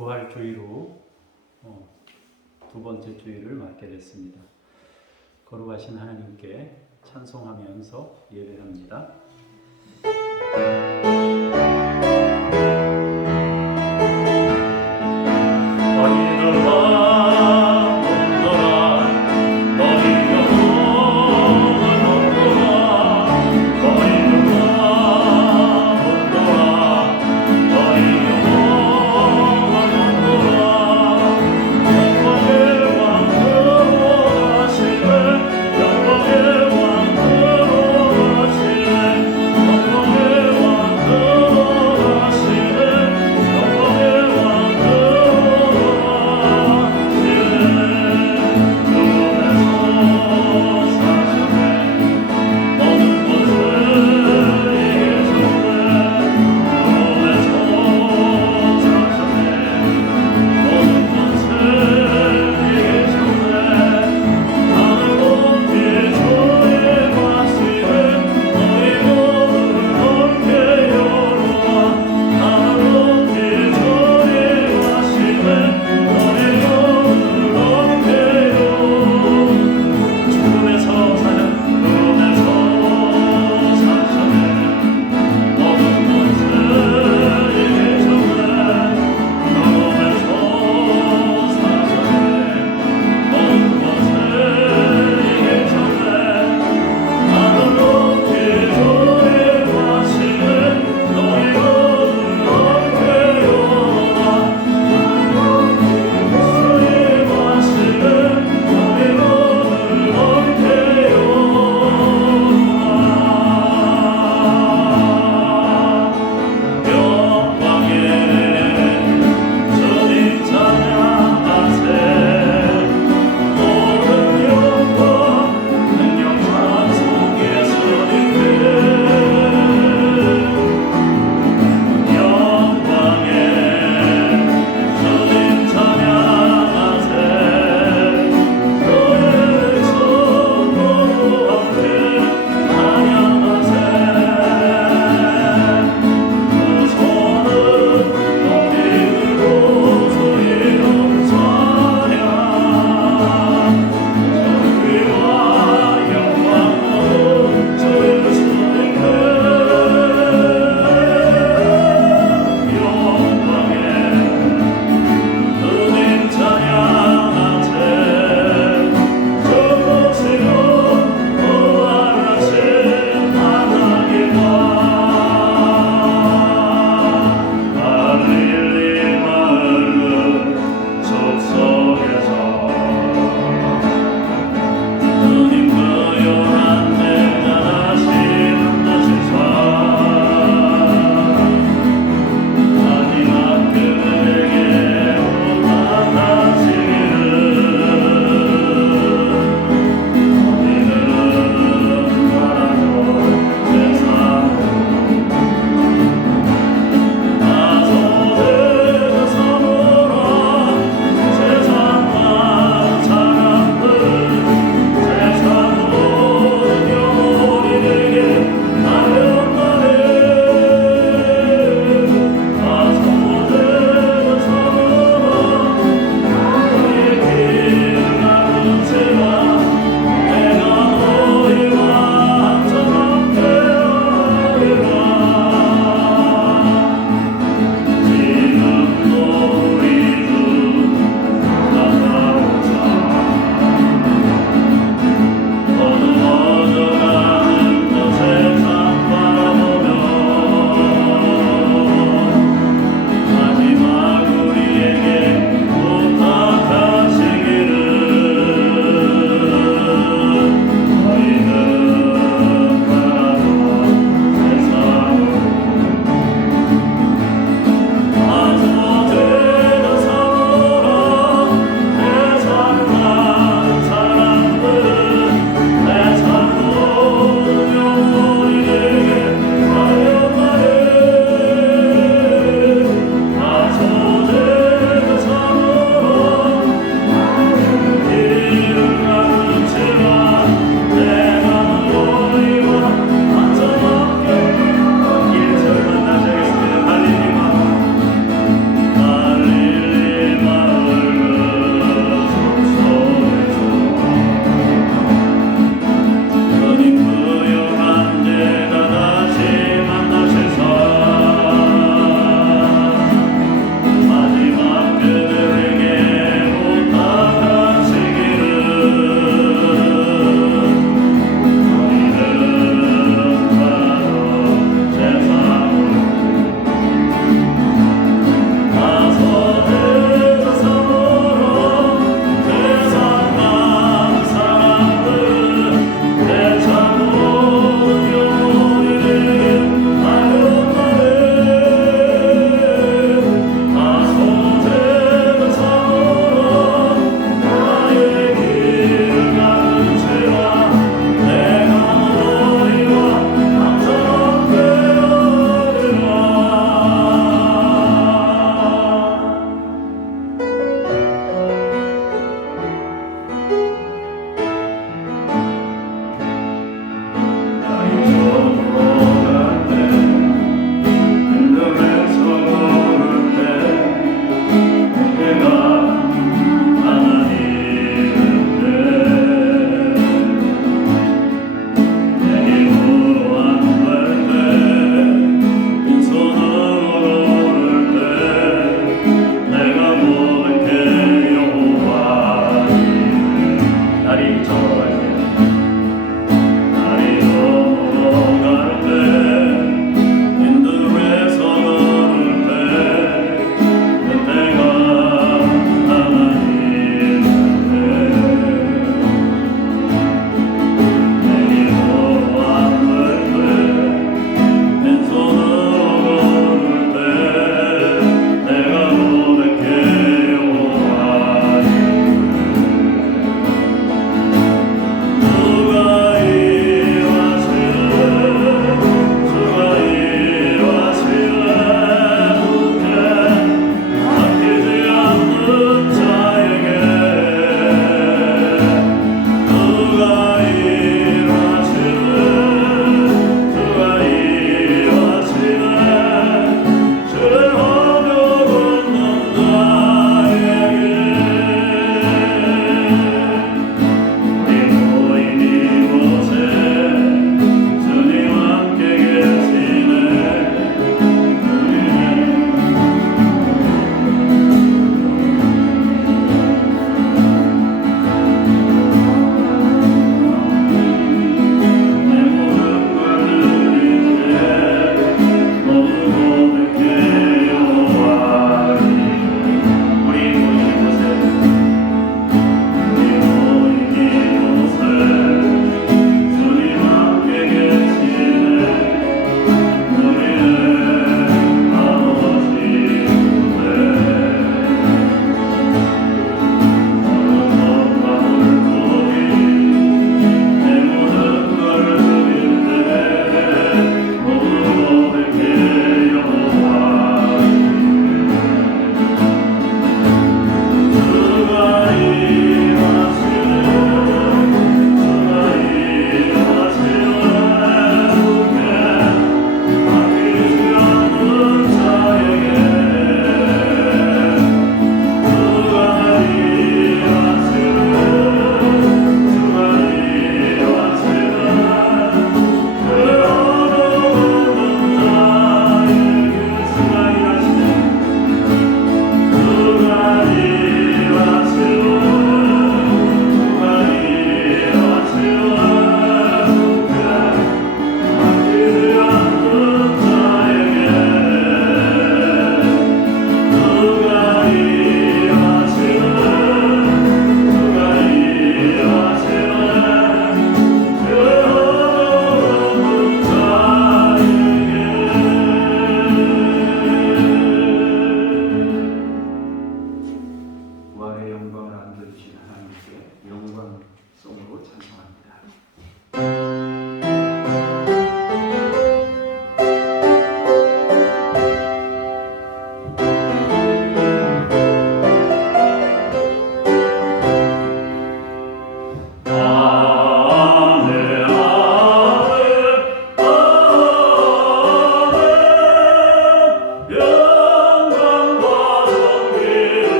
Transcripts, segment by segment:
부활 주의로 두 번째 주의를 맞게 됐습니다. 거룩하신 하나님께 찬송하면서 예배합니다. 영광의 왕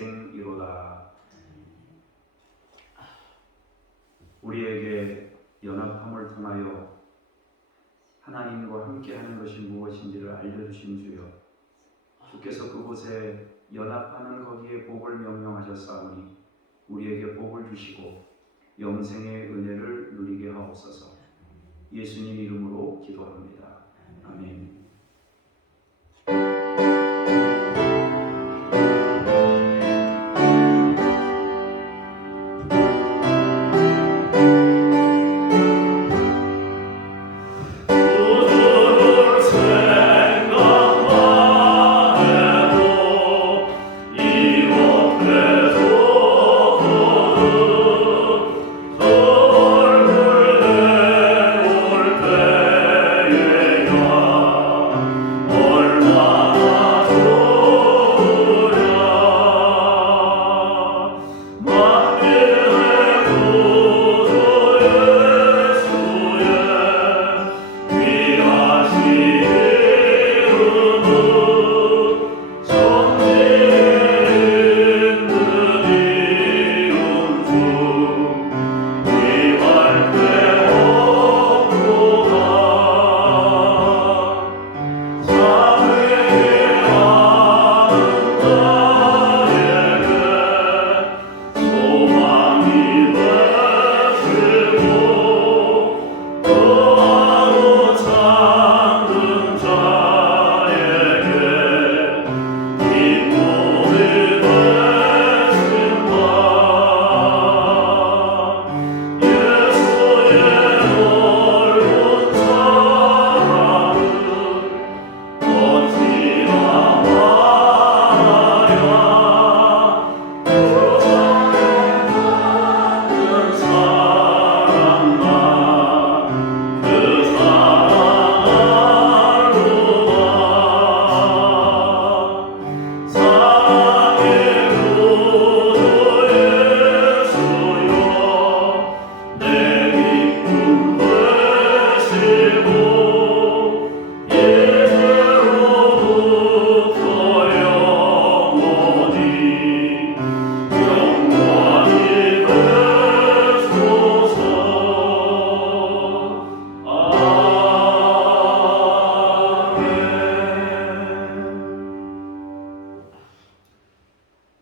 영생이로다. 우리에게 연합함을 통하여 하나님과 함께하는 것이 무엇인지를 알려주신 주여, 주께서 그곳에 연합하는 거기에 복을 명령하셨사오니 우리에게 복을 주시고 영생의 은혜를 누리게 하옵소서. 예수님 이름으로 기도합니다. 아멘.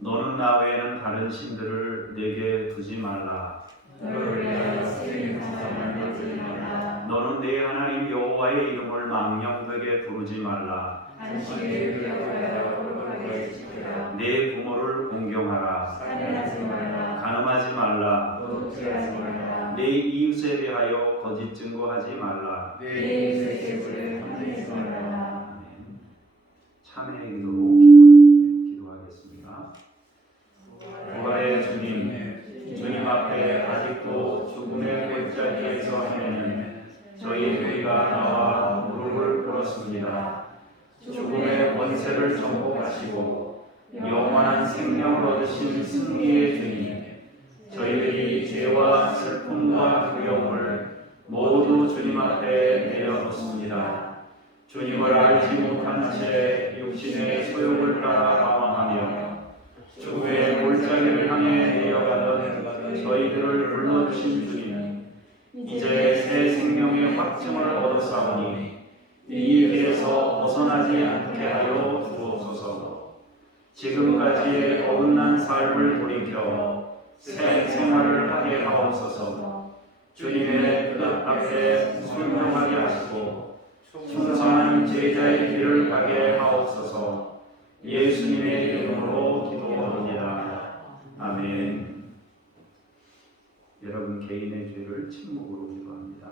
너는 나 외에는 다른 신들을 내게 두지 말라. 너는 내 하나님 여호와의 이름을 망령되게 부르지 말라. 내 부모를 공경하라. 간음하지 말라. 내 이웃에 대하여 거짓 증거하지 말라. 참회의 기도로 기도하겠습니다. 부활의 주님, 주님 앞에 아직도 죽음의 골짜기에서 헤매는 저희 우리가 나와 무릎을 꿇었습니다. 죽음의 권세를 정복하시고 영원한 생명을 얻으신 승리의 주님, 저희들이 죄와 슬픔과 두려움을 모두 주님 앞에 내려놓습니다. 주님을 알지 못한 채 육신의 소욕을 따라 방황하며 죽음의 골짜기를 향해 내려가던 저희들을 불러주신 주님, 이제 새 생명의 확증을 얻었사오니 이 길에서 벗어나지 않게 하여 주옵소서. 지금까지의 어긋난 삶을 돌이켜 새 생활을 하게 하옵소서. 주님의 뜻 앞에 순종하게 하시고 충성한 제자의 길을 가게 하옵소서. 예수님의 이름으로 기도합니다. 아멘. 여러분 개인의 죄를 침묵으로 기도합니다.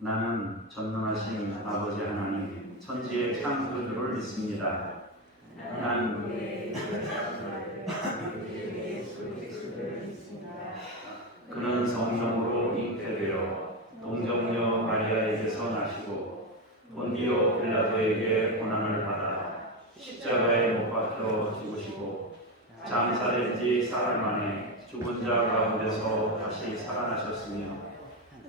나는 전능하신 아버지 하나님 천지의 창조주를 믿습니다. 난 그는 성령으로 잉태되어 동정녀 마리아에게서 나시고 본디오 빌라도에게 고난을 받아 십자가에 못 박혀 죽으시고 장사된 지 사흘 만에 죽은 자 가운데서 다시 살아나셨으며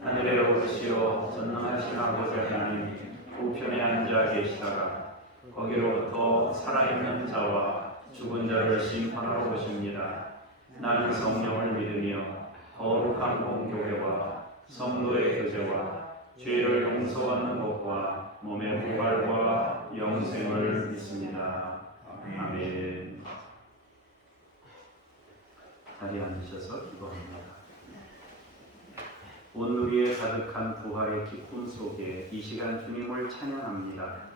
하늘에 오르시어 전능하신 아버지 하나님 우편에 앉아 계시다가 거기로부터 살아있는 자와 죽은 자를 심판하러 오십니다. 나는 성령을 믿으며 거룩한 공교회와 성도의 교제와 죄를 용서받는 것과 몸의 부활과 영생을 믿습니다. 아멘. 자리에 앉으셔서 기도합니다. 온누리에 가득한 부활의 기쁨 속에 이 시간 주님을 찬양합니다.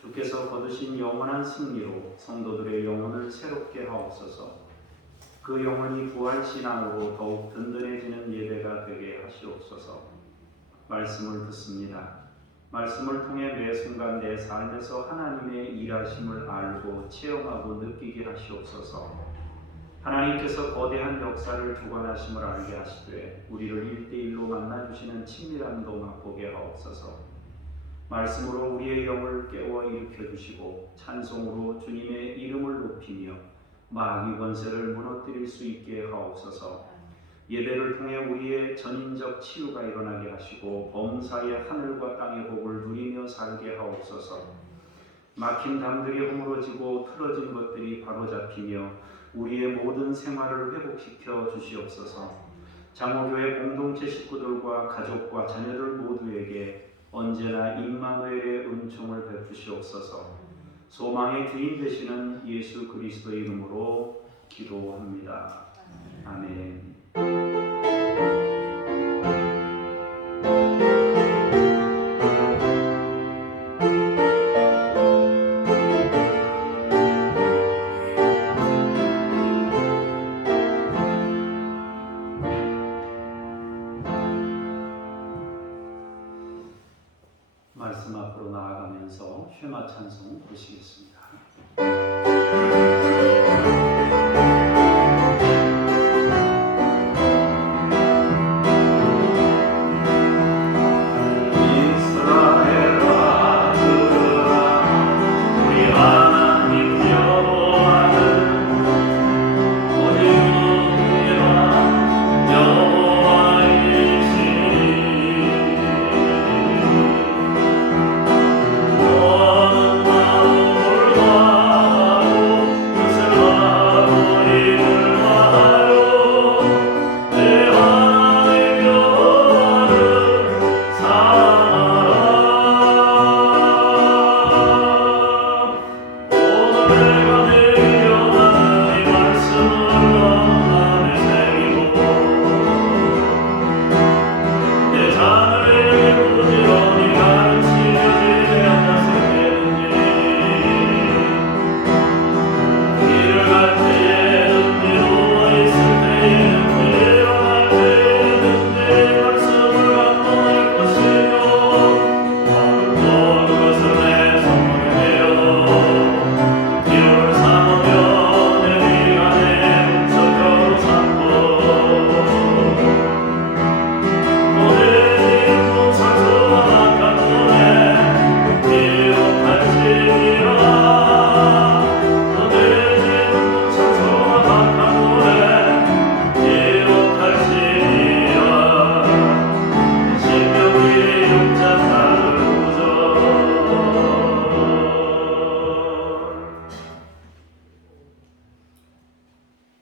주께서 거두신 영원한 승리로 성도들의 영혼을 새롭게 하옵소서. 그 영혼이 부활신앙으로 더욱 든든해지는 예배가 되게 하시옵소서. 말씀을 듣습니다. 말씀을 통해 매 순간 내 삶에서 하나님의 일하심을 알고 체험하고 느끼게 하시옵소서. 하나님께서 거대한 역사를 주관하심을 알게 하시되 우리를 1대1로 만나주시는 친밀함도 맛보게 하옵소서. 말씀으로 우리의 영을 깨워 일으켜주시고 찬송으로 주님의 이름을 높이며 마귀 권세를 무너뜨릴 수 있게 하옵소서. 예배를 통해 우리의 전인적 치유가 일어나게 하시고 범사의 하늘과 땅의 복을 누리며 살게 하옵소서. 막힌 담들이 허물어지고 틀어진 것들이 바로잡히며 우리의 모든 생활을 회복시켜 주시옵소서. 장호교회 공동체 식구들과 가족과 자녀들 모두에게 언제나 임마누엘의 은총을 베푸시옵소서. 소망의 주인 되시는 예수 그리스도의 이름으로 기도합니다. 아멘. 말씀 앞으로 나아가면서 쉐마 찬송 부르시겠습니다.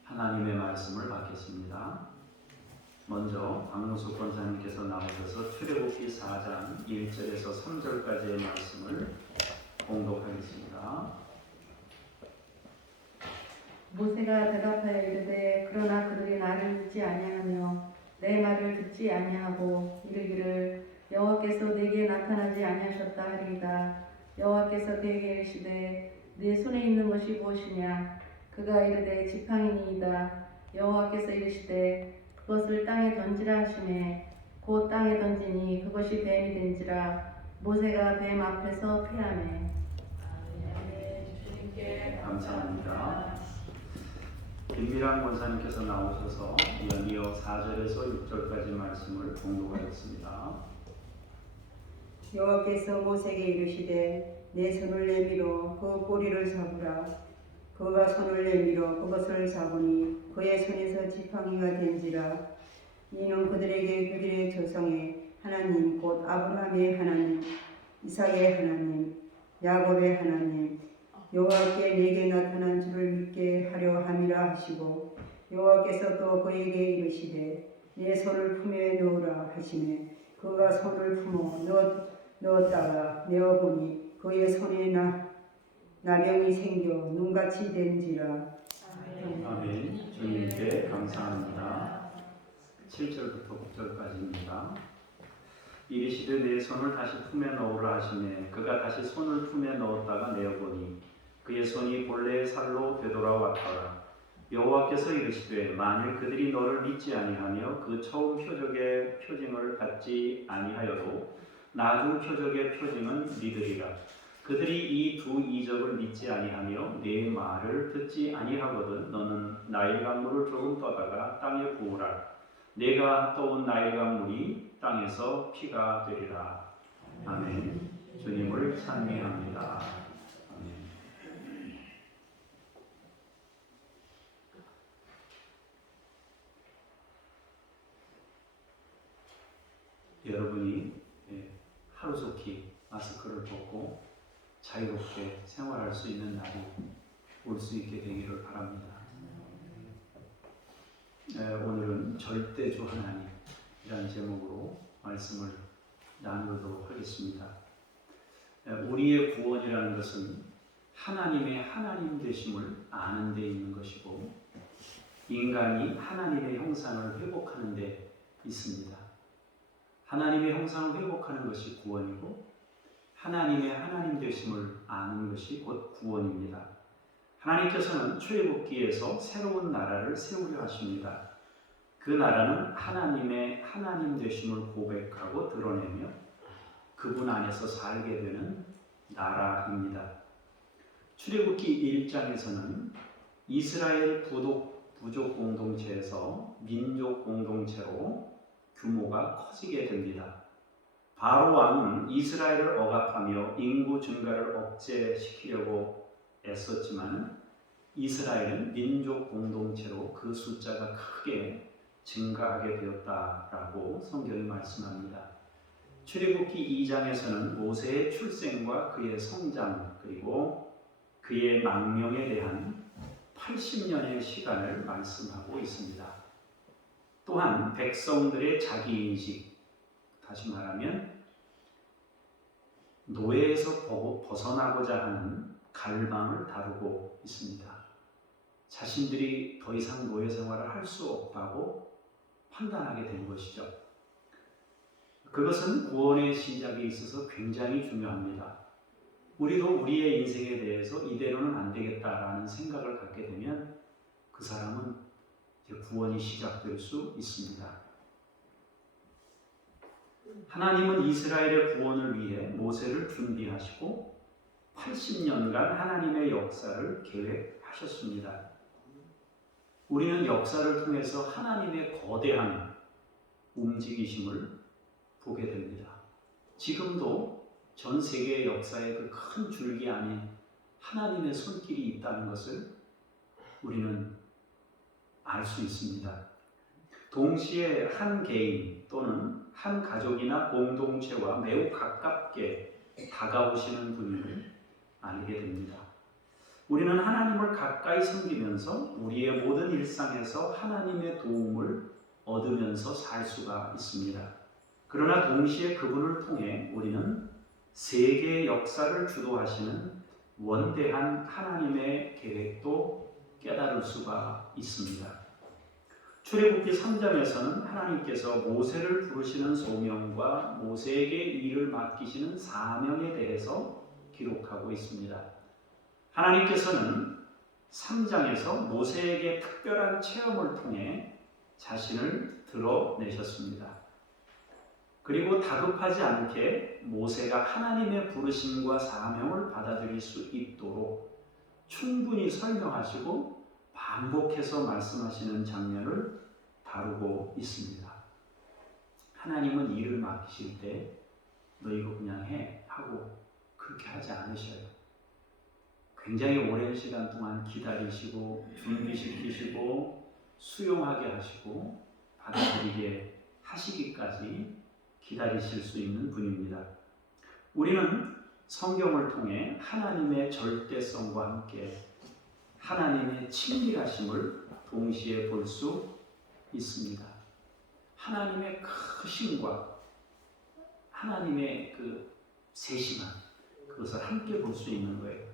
하나님의 말씀을 받겠습니다. 먼저 박무수 권사님께서 나오셔서 출애굽기 4장 1절에서 3절까지의 말씀을 봉독하겠습니다. 모세가 대답하여 이르되 그러나 그들이 나를 믿지 아니하며 내 말을 듣지 아니하고 이르기를 여호와께서 내게 나타나지 아니하셨다 하리이다. 여호와께서 그에게 이르시되 네 손에 있는 것이 무엇이냐? 그가 이르되 지팡이니이다. 여호와께서 이르시되 그것을 땅에 던지라 하시매 곧 땅에 던지니 그것이 뱀이 된지라. 모세가 뱀 앞에서 피하매. 주님께 감사합니다. 김미랑 권사님께서 나오셔서 연이어 4절에서 6절까지 말씀을 봉독하였습니다. 여호와께서 모세에게 이르시되 내 손을 내밀어 그 꼬리를 잡으라. 그가 손을 내밀어 그것을 잡으니 그의 손에서 지팡이가 된지라. 이는 그들에게 그들의 조상의 하나님 곧 아브라함의 하나님, 이삭의 하나님, 야곱의 하나님 여호와께 내게 나타난 줄을 믿게 하려 함이라 하시고, 여호와께서 또 그에게 이르시되 내 손을 품에 넣으라 하시매 그가 손을 품어 넣었다가 내어보니 그의 손에 나병이 생겨 눈같이 된지라. 아멘. 주님께 감사합니다. 7절부터 9절까지입니다. 이르시되 내 손을 다시 품에 넣으라 하시매 그가 다시 손을 품에 넣었다가 내어보니 그의 손이 본래의 살로 되돌아왔더라. 여호와께서 이르시되 만일 그들이 너를 믿지 아니하며 그 처음 표적의 표징을 받지 아니하여도 나중 표적의 표징은 믿으리라. 그들이 이 두 이적을 믿지 아니하며 내 말을 듣지 아니하거든 너는 나일 강물을 조금 떠다가 땅에 부으라. 내가 떠온 나일 강물이 땅에서 피가 되리라. 아멘. 주님을 찬미합니다. 아멘. 여러분이 하루속히 마스크를 벗고 자유롭게 생활할 수 있는 날이 올 수 있게 되기를 바랍니다. 오늘은 절대주 하나님이라는 제목으로 말씀을 나누도록 하겠습니다. 우리의 구원이라는 것은 하나님의 하나님 되심을 아는 데 있는 것이고 인간이 하나님의 형상을 회복하는 데 있습니다. 하나님의 형상을 회복하는 것이 구원이고 하나님의 하나님 되심을 아는 것이 곧 구원입니다. 하나님께서는 출애굽기에서 새로운 나라를 세우려 하십니다. 그 나라는 하나님의 하나님 되심을 고백하고 드러내며 그분 안에서 살게 되는 나라입니다. 출애굽기 1장에서는 이스라엘 부족 공동체에서 민족 공동체로 규모가 커지게 됩니다. 바로 왕은 이스라엘을 억압하며 인구 증가를 억제시키려고 애썼지만 이스라엘은 민족 공동체로 그 숫자가 크게 증가하게 되었다라고 성경이 말씀합니다. 출애굽기 2장에서는 모세의 출생과 그의 성장 그리고 그의 망명에 대한 80년의 시간을 말씀하고 있습니다. 또한 백성들의 자기인식, 다시 말하면 노예에서 벗어나고자 하는 갈망을 다루고 있습니다. 자신들이 더 이상 노예 생활을 할 수 없다고 판단하게 된 것이죠. 그것은 구원의 시작에 있어서 굉장히 중요합니다. 우리도 우리의 인생에 대해서 이대로는 안 되겠다라는 생각을 갖게 되면 그 사람은 이제 구원이 시작될 수 있습니다. 하나님은 이스라엘의 구원을 위해 모세를 준비하시고 80년간 하나님의 역사를 계획하셨습니다. 우리는 역사를 통해서 하나님의 거대한 움직이심을 보게 됩니다. 지금도 전 세계 역사의 그 큰 줄기 안에 하나님의 손길이 있다는 것을 우리는 알 수 있습니다. 동시에 한 개인 또는 한 가족이나 공동체와 매우 가깝게 다가오시는 분을 알게 됩니다. 우리는 하나님을 가까이 섬기면서 우리의 모든 일상에서 하나님의 도움을 얻으면서 살 수가 있습니다. 그러나 동시에 그분을 통해 우리는 세계의 역사를 주도하시는 원대한 하나님의 계획도 깨달을 수가 있습니다. 출애굽기 3장에서는 하나님께서 모세를 부르시는 소명과 모세에게 일을 맡기시는 사명에 대해서 기록하고 있습니다. 하나님께서는 3장에서 모세에게 특별한 체험을 통해 자신을 드러내셨습니다. 그리고 다급하지 않게 모세가 하나님의 부르심과 사명을 받아들일 수 있도록 충분히 설명하시고 반복해서 말씀하시는 장면을 다루고 있습니다. 하나님은 일을 맡기실 때 너 이거 그냥 해 하고 그렇게 하지 않으셔요. 굉장히 오랜 시간 동안 기다리시고 준비시키시고 수용하게 하시고 받아들이게 하시기까지 기다리실 수 있는 분입니다. 우리는 성경을 통해 하나님의 절대성과 함께 하나님의 친밀하심을 동시에 볼 수 있습니다. 하나님의 크심과 하나님의 그 세심함, 그것을 함께 볼 수 있는 거예요.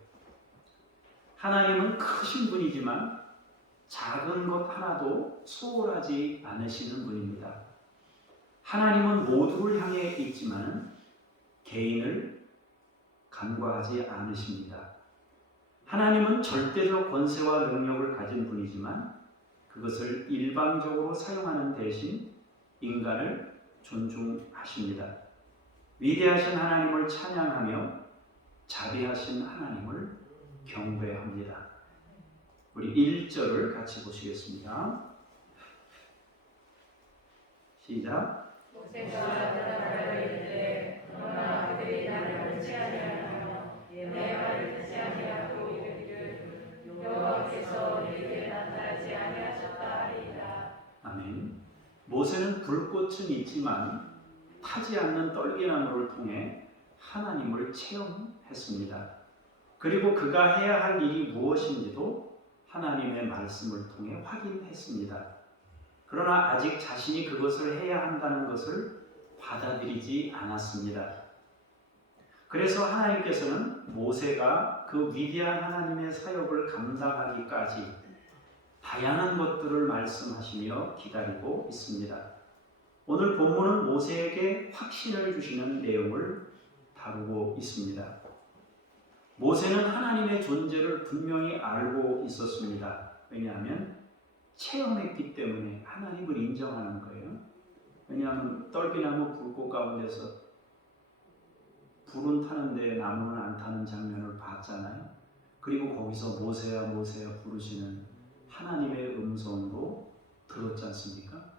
하나님은 크신 분이지만 작은 것 하나도 소홀하지 않으시는 분입니다. 하나님은 모두를 향해 있지만 개인을 간과하지 않으십니다. 하나님은 절대적 권세와 능력을 가진 분이지만 그것을 일방적으로 사용하는 대신 인간을 존중하십니다. 위대하신 하나님을 찬양하며 자비하신 하나님을 경배합니다. 우리 1절을 같이 보시겠습니다. 시작. 모세가 대답하여 이르되 그러나 그들이 나를 듣지 아니하며 내 말을 듣지 아니하고 이르기를 여호와께서 내게 나타나지 아니하셨다 하리이다. 아멘. 모세는 불꽃은 있지만 타지 않는 떨기나무를 통해 하나님을 체험했습니다. 그리고 그가 해야 할 일이 무엇인지도 하나님의 말씀을 통해 확인했습니다. 그러나 아직 자신이 그것을 해야 한다는 것을 받아들이지 않았습니다. 그래서 하나님께서는 모세가 그 위대한 하나님의 사역을 감당하기까지 다양한 것들을 말씀하시며 기다리고 있습니다. 오늘 본문은 모세에게 확신을 주시는 내용을 다루고 있습니다. 모세는 하나님의 존재를 분명히 알고 있었습니다. 왜냐하면 체험했기 때문에 하나님을 인정하는 거예요. 왜냐하면 떨기나무 불꽃 가운데서 불은 타는데 나무는 안 타는 장면을 봤잖아요. 그리고 거기서 모세야 모세야 부르시는 하나님의 음성도 들었지 않습니까?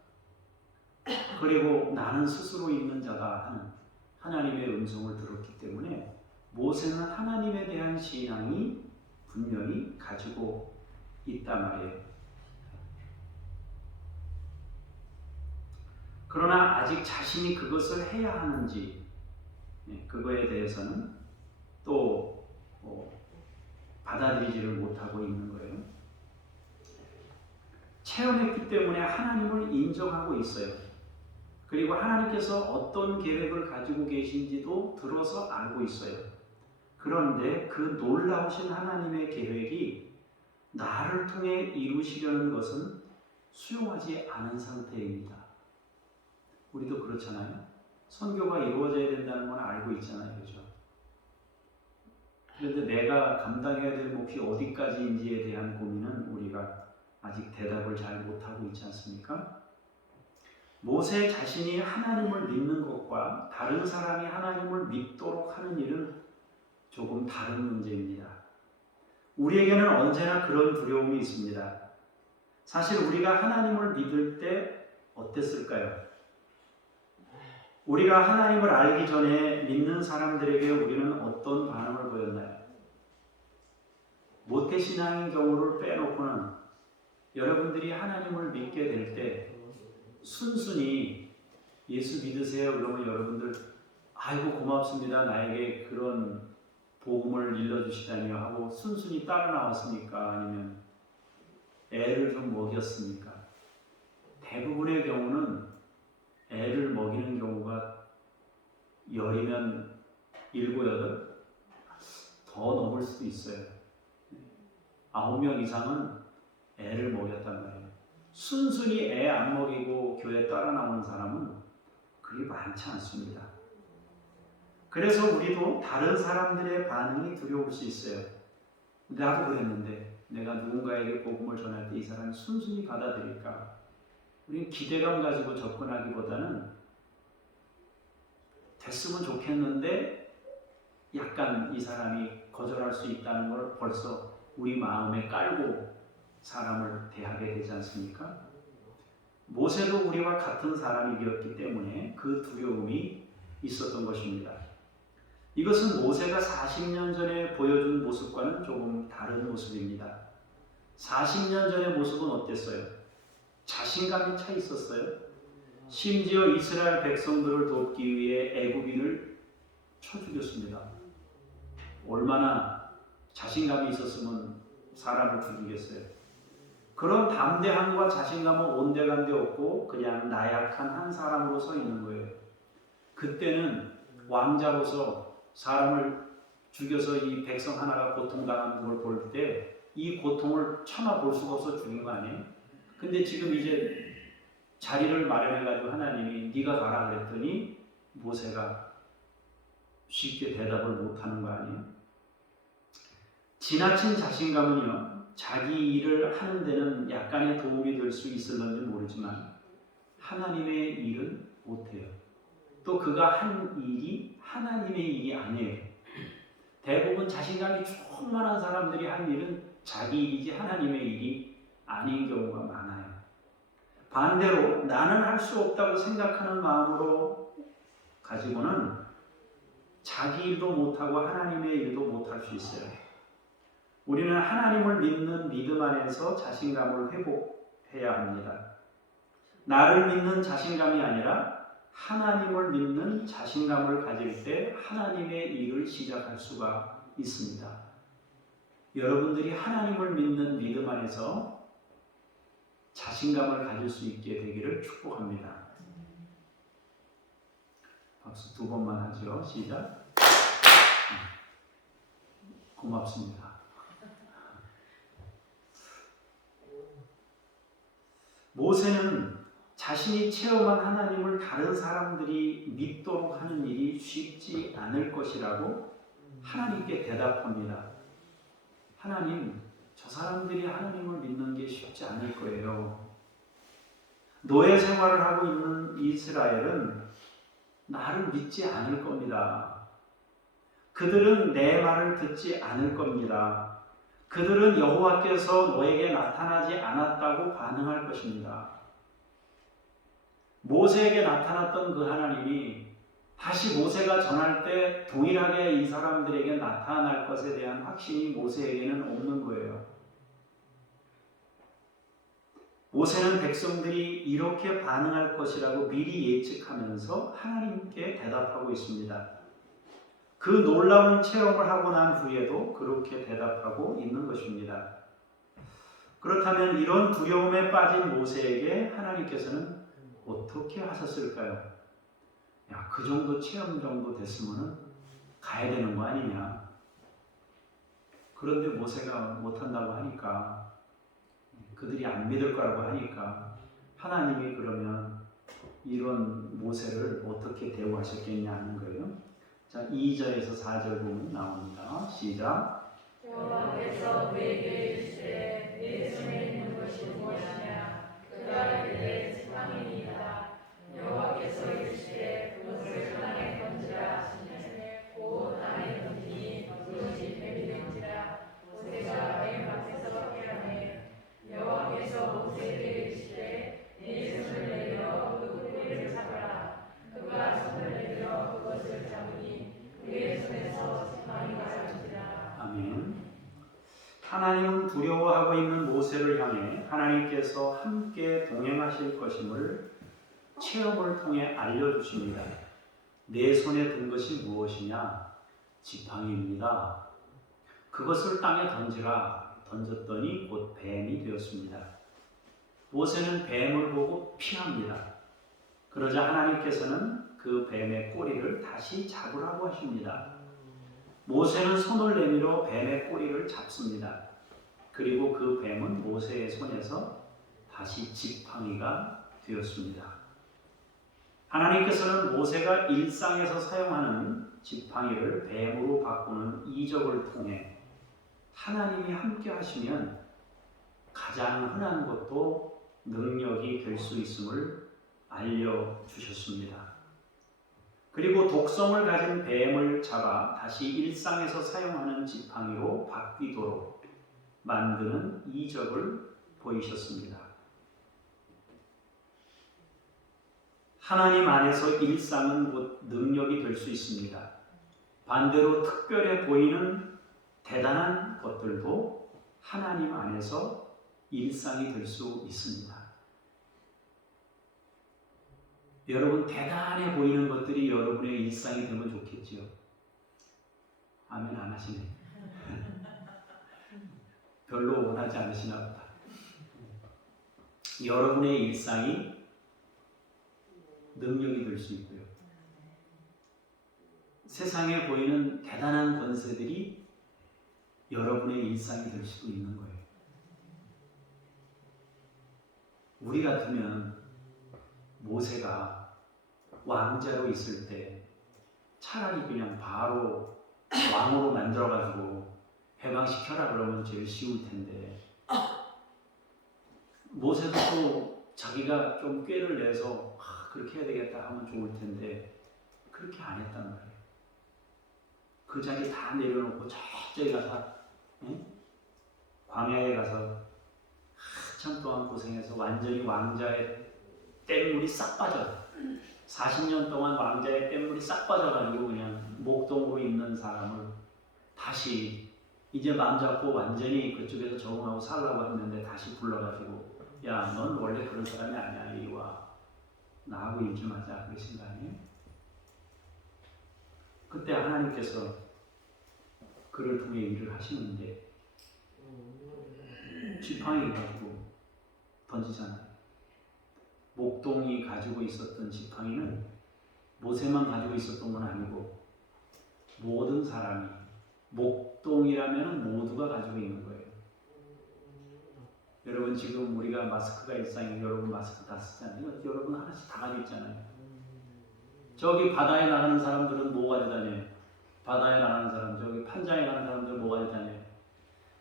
그리고 나는 스스로 있는 자다 하는 하나님의 음성을 들었기 때문에 모세는 하나님에 대한 신앙이 분명히 가지고 있단 말이에요. 그러나 아직 자신이 그것을 해야 하는지 그거에 대해서는 또 받아들이지를 못하고 있는 거예요. 체험했기 때문에 하나님을 인정하고 있어요. 그리고 하나님께서 어떤 계획을 가지고 계신지도 들어서 알고 있어요. 그런데 그 놀라우신 하나님의 계획이 나를 통해 이루시려는 것은 수용하지 않은 상태입니다. 우리도 그렇잖아요. 선교가 이루어져야 된다는 건 알고 있잖아요. 그죠? 그런데 내가 감당해야 될 몫이 어디까지인지에 대한 고민은 우리가 아직 대답을 잘 못하고 있지 않습니까? 모세 자신이 하나님을 믿는 것과 다른 사람이 하나님을 믿도록 하는 일은 조금 다른 문제입니다. 우리에게는 언제나 그런 두려움이 있습니다. 사실 우리가 하나님을 믿을 때 어땠을까요? 우리가 하나님을 알기 전에 믿는 사람들에게 우리는 어떤 반응을 보였나요? 모태신앙인 경우를 빼놓고는 여러분들이 하나님을 믿게 될 때 순순히 예수 믿으세요 그러면 여러분들 아이고 고맙습니다 나에게 그런 복음을 일러주시다니요 하고 순순히 따라 나왔습니까? 아니면 애를 좀 먹였습니까? 대부분의 경우는 애를 먹이는 경우가 10이면 7, 8 더 넘을 수도 있어요. 9명 이상은 애를 먹였단 말이에요. 순순히 애 안 먹이고 교회 따라 나오는 사람은 그리 많지 않습니다. 그래서 우리도 다른 사람들의 반응이 두려울 수 있어요. 나도 그랬는데 내가 누군가에게 복음을 전할 때 이 사람이 순순히 받아들일까? 우리는 기대감 가지고 접근하기보다는 됐으면 좋겠는데 약간 이 사람이 거절할 수 있다는 걸 벌써 우리 마음에 깔고 사람을 대하게 되지 않습니까? 모세도 우리와 같은 사람이었기 때문에 그 두려움이 있었던 것입니다. 이것은 모세가 40년 전에 보여준 모습과는 조금 다른 모습입니다. 40년 전의 모습은 어땠어요? 자신감이 차 있었어요. 심지어 이스라엘 백성들을 돕기 위해 애굽인을 쳐 죽였습니다. 얼마나 자신감이 있었으면 사람을 죽이겠어요. 그런 담대함과 자신감은 온데간데 없고 그냥 나약한 한 사람으로 서 있는 거예요. 그때는 왕자로서 사람을 죽여서 이 백성 하나가 고통당하는 걸 볼 때 이 고통을 차마 볼 수가 없어 죽인 거 아니에요? 근데 지금 이제 자리를 마련해가지고 하나님이 네가 가라 그랬더니 모세가 쉽게 대답을 못하는 거 아니에요? 지나친 자신감은요, 자기 일을 하는 데는 약간의 도움이 될 수 있을런지 모르지만 하나님의 일은 못해요. 또 그가 한 일이 하나님의 일이 아니에요. 대부분 자신감이 충만한 사람들이 한 일은 자기 일이지 하나님의 일이 아닌 경우가 많아요. 반대로 나는 할 수 없다고 생각하는 마음으로 가지고는 자기 일도 못하고 하나님의 일도 못할 수 있어요. 우리는 하나님을 믿는 믿음 안에서 자신감을 회복해야 합니다. 나를 믿는 자신감이 아니라 하나님을 믿는 자신감을 가질 때 하나님의 일을 시작할 수가 있습니다. 여러분들이 하나님을 믿는 믿음 안에서 자신감을 가질 수 있게 되기를 축복합니다. 박수 2번만 하죠. 시작. 고맙습니다. 모세는 자신이 체험한 하나님을 다른 사람들이 믿도록 하는 일이 쉽지 않을 것이라고 하나님께 대답합니다. 하나님, 저 사람들이 하나님을 믿는 게 쉽지 않을 거예요. 노예 생활을 하고 있는 이스라엘은 나를 믿지 않을 겁니다. 그들은 내 말을 듣지 않을 겁니다. 그들은 여호와께서 너에게 나타나지 않았다고 반응할 것입니다. 모세에게 나타났던 그 하나님이 다시 모세가 전할 때 동일하게 이 사람들에게 나타날 것에 대한 확신이 모세에게는 없는 거예요. 모세는 백성들이 이렇게 반응할 것이라고 미리 예측하면서 하나님께 대답하고 있습니다. 그 놀라운 체험을 하고 난 후에도 그렇게 대답하고 있는 것입니다. 그렇다면 이런 두려움에 빠진 모세에게 하나님께서는 어떻게 하셨을까요? 야, 그 정도 체험 정도 됐으면 가야 되는 거 아니냐? 그런데 모세가 못한다고 하니까, 그들이 안 믿을 거라고 하니까 하나님이 그러면 이런 모세를 어떻게 대우하셨겠냐는 거예요. 자, 2절에서 4절 보면 나옵니다. 시작. 여호와께서 그에게 이르시되 네 손에 있는 것이 무엇이냐? 그가 이르되 지팡이니이다. 여호와께서 이르시되 그것을 땅에 던지라 하시니 곧 땅에 던지니 그것이 뱀이 된지라. 모세가 뱀 앞에서 피하매 여호와께서 모세에게 이르시되 네 손을 내밀어 그 꼬리를 잡아라. 그가 손을 내밀어 그것을 잡으니 그의 손에서 지팡이가 잡히니라. 아멘. 하나님은 두려워하고 있는 모세를 향해 하나님께서 함께 동행하실 것임을 체험을 통해 알려주십니다. 내 손에 든 것이 무엇이냐? 지팡이입니다. 그것을 땅에 던지라. 던졌더니 곧 뱀이 되었습니다. 모세는 뱀을 보고 피합니다. 그러자 하나님께서는 그 뱀의 꼬리를 다시 잡으라고 하십니다. 모세는 손을 내밀어 뱀의 꼬리를 잡습니다. 그리고 그 뱀은 모세의 손에서 다시 지팡이가 되었습니다. 하나님께서는 모세가 일상에서 사용하는 지팡이를 뱀으로 바꾸는 이적을 통해 하나님이 함께 하시면 가장 흔한 것도 능력이 될 수 있음을 알려주셨습니다. 그리고 독성을 가진 뱀을 잡아 다시 일상에서 사용하는 지팡이로 바뀌도록 만드는 이적을 보이셨습니다. 하나님 안에서 일상은 곧 능력이 될 수 있습니다. 반대로 특별해 보이는 대단한 것들도 하나님 안에서 일상이 될 수 있습니다. 여러분, 대단해 보이는 것들이 여러분의 일상이 되면 좋겠지요. 아멘 안 하시네. 별로 원하지 않으시나 보다. 여러분의 일상이 능력이 될 수 있고요. 세상에 보이는 대단한 권세들이 여러분의 일상이 될 수도 있는 거예요. 우리 같으면 모세가 왕자로 있을 때 차라리 그냥 바로 왕으로 만들어가지고 해방시켜라 그러면 제일 쉬울 텐데, 모세도 또 자기가 좀 꾀를 내서 그렇게 해야 되겠다 하면 좋을 텐데 그렇게 안 했단 말이에요. 그 자리 다 내려놓고 저기 가서 광야에 가서 한참 동안 고생해서 완전히 왕자의 뗏물이 싹 빠져, 40년 동안 왕자의 뗏물이 싹 빠져가지고 그냥 목동으로 있는 사람을 다시 이제 마음 잡고 완전히 그쪽에서 적응하고 살라고 했는데 다시 불러가지고, 야, 넌 원래 그런 사람이 아니야, 이리 와, 나하고 일 좀 하자, 그러신 거 아니에요? 그때 하나님께서 그를 통해 일을 하시는데 지팡이 가지고 던지잖아요. 목동이 가지고 있었던 지팡이는 모세만 가지고 있었던 건 아니고 모든 사람이, 목동이라면 모두가 가지고 있는 거예요. 여러분, 지금 우리가 마스크가 일상이에요. 여러분 마스크 다 쓰잖아요. 여러분 하나씩 다 가지고 있잖아요. 저기 바다에 나가는 사람들은 뭐 가지고 다녀요? 바다에 나가는 사람, 저기 판장에 가는 사람들 뭐 가지고 다녀요?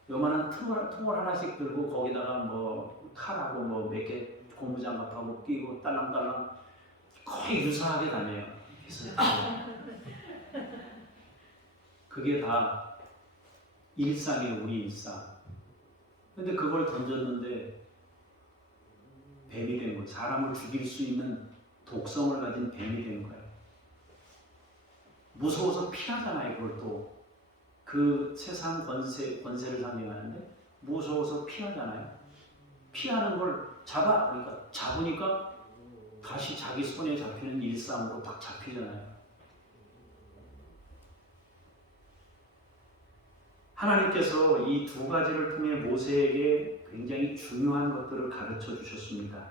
요만한 통을 하나씩 들고 거기다가 뭐 칼하고 뭐 몇 개 고무장갑하고 끼고 딸랑딸랑 거의 유사하게 다녀요. 그게 다 일상이에요, 우리 일상. 근데 그걸 던졌는데 뱀이 된 거예요. 사람을 죽일 수 있는 독성을 가진 뱀이 된 거예요. 무서워서 피하잖아요. 그걸 또 그 세상 권세를 상징하는데 무서워서 피하잖아요. 피하는 걸 그러니까 잡으니까 다시 자기 손에 잡히는 일상으로 딱 잡히잖아요. 하나님께서 이 두 가지를 통해 모세에게 굉장히 중요한 것들을 가르쳐 주셨습니다.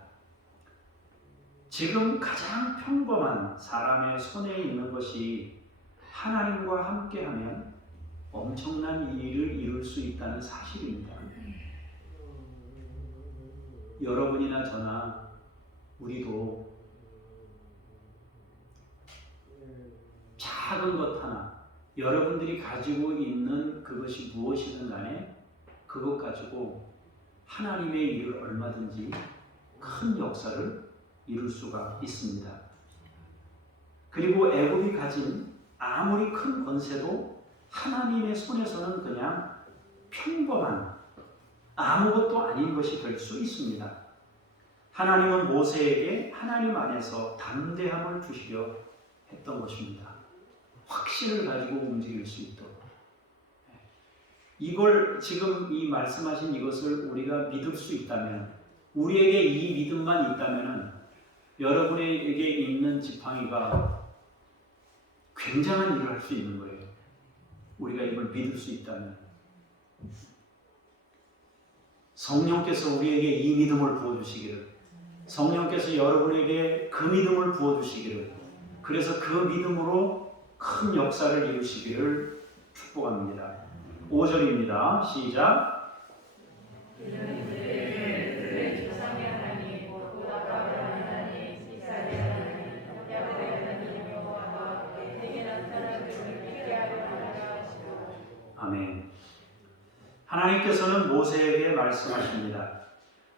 지금 가장 평범한 사람의 손에 있는 것이 하나님과 함께하면 엄청난 일을 이룰 수 있다는 사실입니다. 여러분이나 저나 우리도 작은 것 하나, 여러분들이 가지고 있는 그것이 무엇이든 간에 그것 가지고 하나님의 일을 얼마든지 큰 역사를 이룰 수가 있습니다. 그리고 애굽이 가진 아무리 큰 권세도 하나님의 손에서는 그냥 평범한 아무것도 아닌 것이 될 수 있습니다. 하나님은 모세에게 하나님 안에서 담대함을 주시려 했던 것입니다. 확신을 가지고 움직일 수 있도록. 이걸 지금 이 말씀하신 이것을 우리가 믿을 수 있다면, 우리에게 이 믿음만 있다면 여러분에게 있는 지팡이가 굉장한 일을 할 수 있는 거예요. 우리가 이걸 믿을 수 있다면. 성령께서 우리에게 이 믿음을 부어주시기를, 성령께서 여러분에게 그 믿음을 부어주시기를, 그래서 그 믿음으로 큰 역사를 이루시기를 축복합니다. 5절입니다. 시작. 아멘. 하나님께서는 모세에게 말씀하십니다.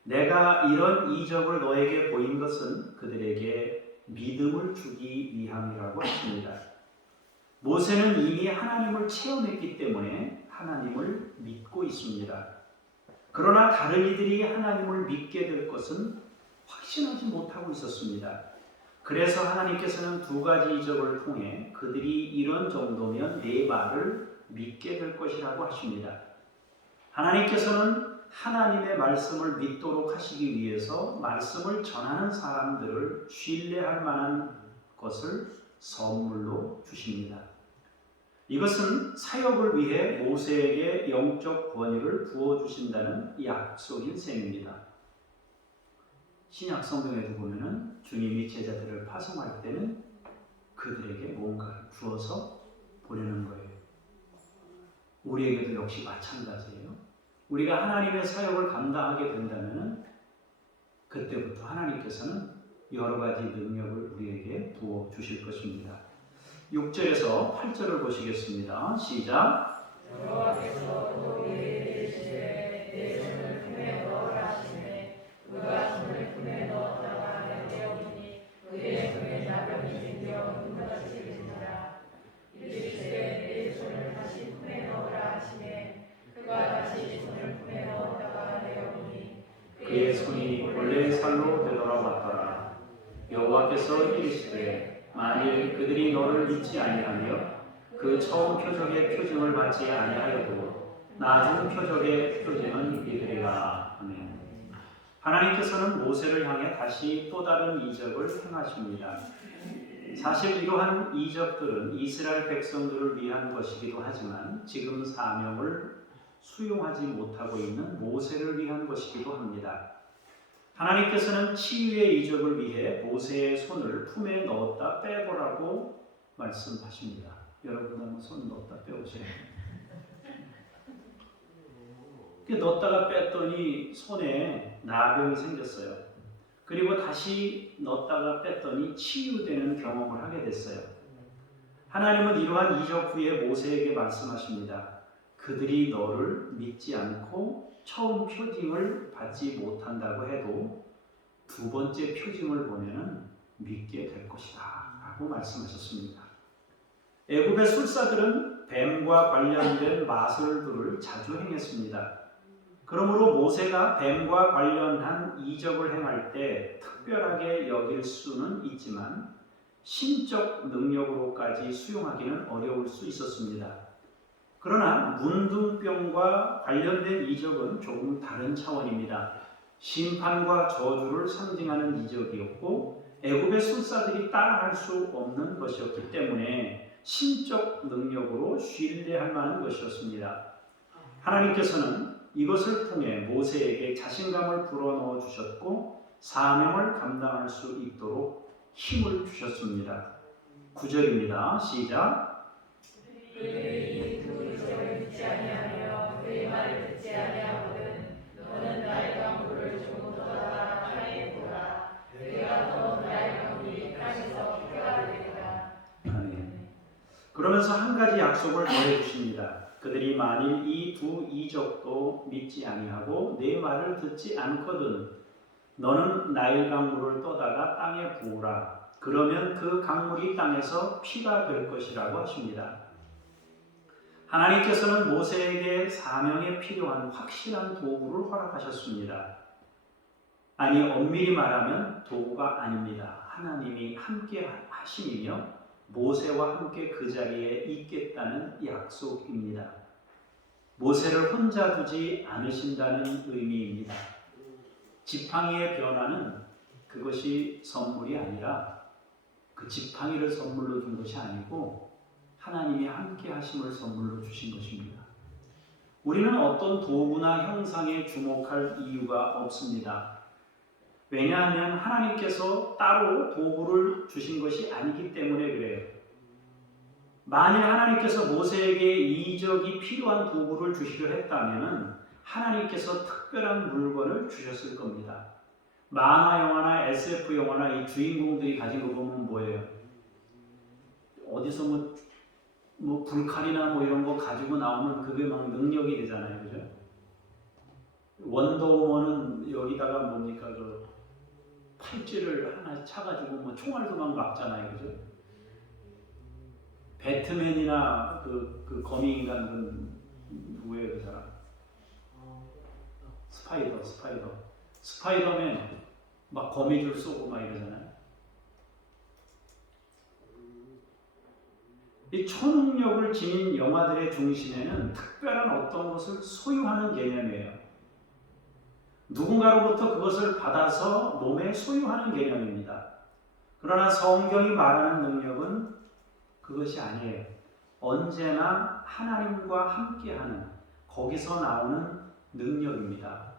내가 이런 이적을 너에게 보인 것은 그들에게 믿음을 주기 위함이라고 했습니다. 모세는 이미 하나님을 체험했기 때문에 하나님을 믿고 있습니다. 그러나 다른 이들이 하나님을 믿게 될 것은 확신하지 못하고 있었습니다. 그래서 하나님께서는 두 가지 이적을 통해 그들이 이런 정도면 내 말을 믿게 될 것이라고 하십니다. 하나님께서는 하나님의 말씀을 믿도록 하시기 위해서 말씀을 전하는 사람들을 신뢰할 만한 것을 선물로 주십니다. 이것은 사역을 위해 모세에게 영적 권위를 부어주신다는 약속인 셈입니다. 신약 성경에도 보면은 주님이 제자들을 파송할 때는 그들에게 뭔가를 주어서 보내는 거예요. 우리에게도 역시 마찬가지예요. 우리가 하나님의 사역을 감당하게 된다면 그때부터 하나님께서는 여러 가지 능력을 우리에게 부어 주실 것입니다. 6절에서 8절을 보시겠습니다. 시작. 여호와께서 또 우리에게 이르시되 내 손을 품에 넣으라 하시매 그가 손을 품에 넣었다가 내어오니 그의 손에 나병이 생겨 눈같이 되니라. 이르시되 내 손을 다시 품에 넣으라 하시매 그가 다시 손을 품에 넣었다가 내어오니 그의 손이 원래의 살로 되돌아왔더라. 여호와께서 이르시되 만일 그들이 너를 믿지 아니하며 그 처음 표적의 표징을 받지 아니하여도 나중 표적의 표징은 이들이라. 아멘. 하나님께서는 모세를 향해 다시 또 다른 이적을 행하십니다. 사실 이러한 이적들은 이스라엘 백성들을 위한 것이기도 하지만 지금 사명을 수용하지 못하고 있는 모세를 위한 것이기도 합니다. 하나님께서는 치유의 이적을 위해 모세의 손을 품에 넣었다 빼보라고 말씀하십니다. 여러분도 한번 손 넣었다 빼보세요. 넣었다가 뺐더니 손에 나병이 생겼어요. 그리고 다시 넣었다가 뺐더니 치유되는 경험을 하게 됐어요. 하나님은 이러한 이적 후에 모세에게 말씀하십니다. 그들이 너를 믿지 않고 처음 표징을 받지 못한다고 해도 두 번째 표징을 보면은 믿게 될 것이다 라고 말씀하셨습니다. 애굽의 술사들은 뱀과 관련된 마술들을 자주 행했습니다. 그러므로 모세가 뱀과 관련한 이적을 행할 때 특별하게 여길 수는 있지만 신적 능력으로까지 수용하기는 어려울 수 있었습니다. 그러나 문둥병과 관련된 이적은 조금 다른 차원입니다. 심판과 저주를 상징하는 이적이었고 애굽의 술사들이 따라할 수 없는 것이었기 때문에 신적 능력으로 신뢰할 만한 것이었습니다. 하나님께서는 이것을 통해 모세에게 자신감을 불어넣어 주셨고 사명을 감당할 수 있도록 힘을 주셨습니다. 9절입니다. 시작. 그들이 두 이적을 듣지 아니하며 그의 말을 듣지 아니하거든 너는 나의 강물을 조금 더 따라 땅에 보라. 그가 더 나의 강물이 땅에서 피가 되리라. 아멘. 그러면서 한 가지 약속을 더해 주십니다. 그들이 만일 이 두 이적도 믿지 아니하고 내 말을 듣지 않거든 너는 나일 강물을 떠다가 땅에 부으라. 그러면 그 강물이 땅에서 피가 될 것이라고 하십니다. 하나님께서는 모세에게 사명에 필요한 확실한 도구를 허락하셨습니다. 아니 엄밀히 말하면 도구가 아닙니다. 하나님이 함께 하심이며 모세와 함께 그 자리에 있겠다는 약속입니다. 모세를 혼자 두지 않으신다는 의미입니다. 지팡이의 변화는 그것이 선물이 아니라 그 지팡이를 선물로 준 것이 아니고 하나님이 함께 하심을 선물로 주신 것입니다. 우리는 어떤 도구나 형상에 주목할 이유가 없습니다. 왜냐하면 하나님께서 따로 도구를 주신 것이 아니기 때문에 그래요. 만일 하나님께서 모세에게 이적이 필요한 도구를 주시려 했다면 하나님께서 특별한 물건을 주셨을 겁니다. 만화 영화나 SF 영화나 이 주인공들이 가진 거 보면 뭐예요? 어디서 뭐 불칼이나 뭐 이런 거 가지고 나오면 그게 막 능력이 되잖아요, 그죠? 원더우먼은 여기다가 뭡니까 팔찌를 하나 차가지고 뭐 총알도 막 막잖아요, 그죠? 배트맨이나 그 거미 인간 누구예요, 그 사람? 스파이더맨 막 거미줄 쏘고 막 이러잖아요. 이 초능력을 지닌 영화들의 중심에는 특별한 어떤 것을 소유하는 개념이에요. 누군가로부터 그것을 받아서 몸에 소유하는 개념입니다. 그러나 성경이 말하는 능력은 그것이 아니에요. 언제나 하나님과 함께하는, 거기서 나오는 능력입니다.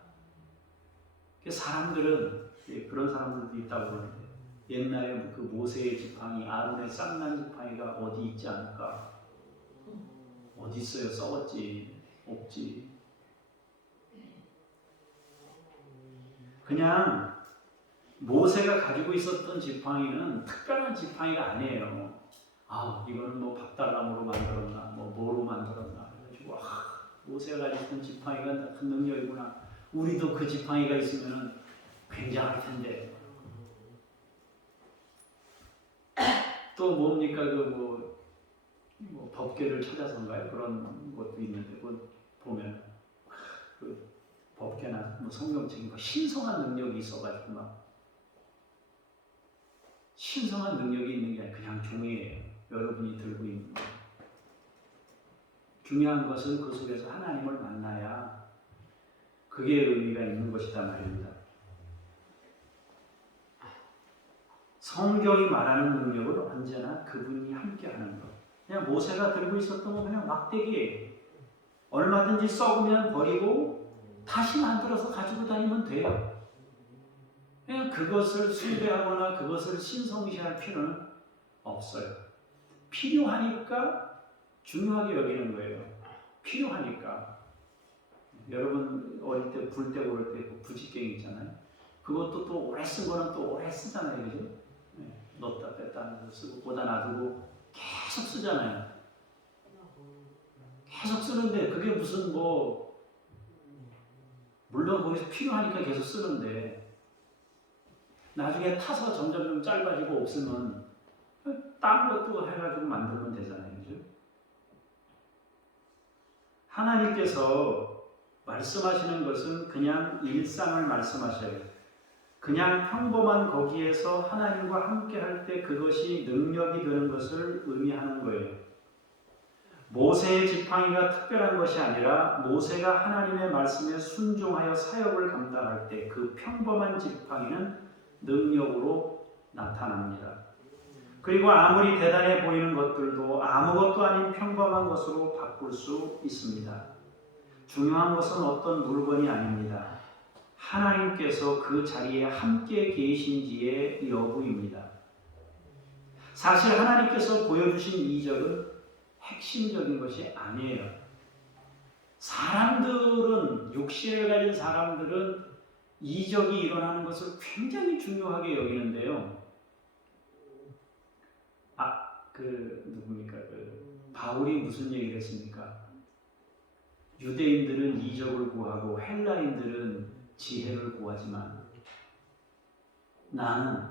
사람들은, 그런 사람들도 있다고 그러는데, 옛날에 그 모세의 지팡이, 아론의 쌍난 지팡이가 어디 있지 않을까? 어디 있어요? 썩었지? 없지? 그냥 모세가 가지고 있었던 지팡이는 특별한 지팡이가 아니에요. 이거는 뭐 박달나무로 만들었나, 뭐 뭐로 만들었나. 그래가지고, 모세가 가지고 있던 지팡이가 큰 능력이구나. 우리도 그 지팡이가 있으면 굉장할 텐데. 또 뭡니까, 뭐 법궤를 찾아서인가요? 그런 것도 있는데, 그거 보면, 그 법궤나 뭐 성경책이 신성한 능력이 있어가지고 막, 신성한 능력이 있는 게 아니라 그냥 종이에요. 여러분이 들고 있는 거. 중요한 것은 그 속에서 하나님을 만나야 그게 의미가 있는 것이다 말입니다. 성경이 말하는 능력은 언제나 그분이 함께하는 것. 그냥 모세가 들고 있었던 건 그냥 막대기예요. 얼마든지 썩으면 버리고 다시 만들어서 가지고 다니면 돼요. 그냥 그것을 숭배하거나 그것을 신성시할 필요는 없어요. 필요하니까 중요하게 여기는 거예요. 필요하니까. 여러분 어릴 때 불 떼고 그럴 때 그 부직갱이 있잖아요. 그것도 또 오래 쓴 거는 또 오래 쓰잖아요, 그죠? 넣었다 뺐다 하면서 쓰고 보다 놔두고 계속 쓰잖아요. 계속 쓰는데 그게 무슨 물론 거기서 필요하니까 계속 쓰는데 나중에 타서 점점 좀 짧아지고 없으면 딴 것도 해가지고 만들면 되잖아요, 그죠? 하나님께서 말씀하시는 것은 그냥 일상을 말씀하셔요. 그냥 평범한 거기에서 하나님과 함께 할 때 그것이 능력이 되는 것을 의미하는 거예요. 모세의 지팡이가 특별한 것이 아니라 모세가 하나님의 말씀에 순종하여 사역을 감당할 때 그 평범한 지팡이는 능력으로 나타납니다. 그리고 아무리 대단해 보이는 것들도 아무것도 아닌 평범한 것으로 바꿀 수 있습니다. 중요한 것은 어떤 물건이 아닙니다. 하나님께서 그 자리에 함께 계신지의 여부입니다. 사실 하나님께서 보여주신 이적은 핵심적인 것이 아니에요. 사람들은, 육신을 가진 사람들은 이적이 일어나는 것을 굉장히 중요하게 여기는데요. 바울이 무슨 얘기를 했습니까? 유대인들은 이적을 구하고 헬라인들은 지혜를 구하지만 나는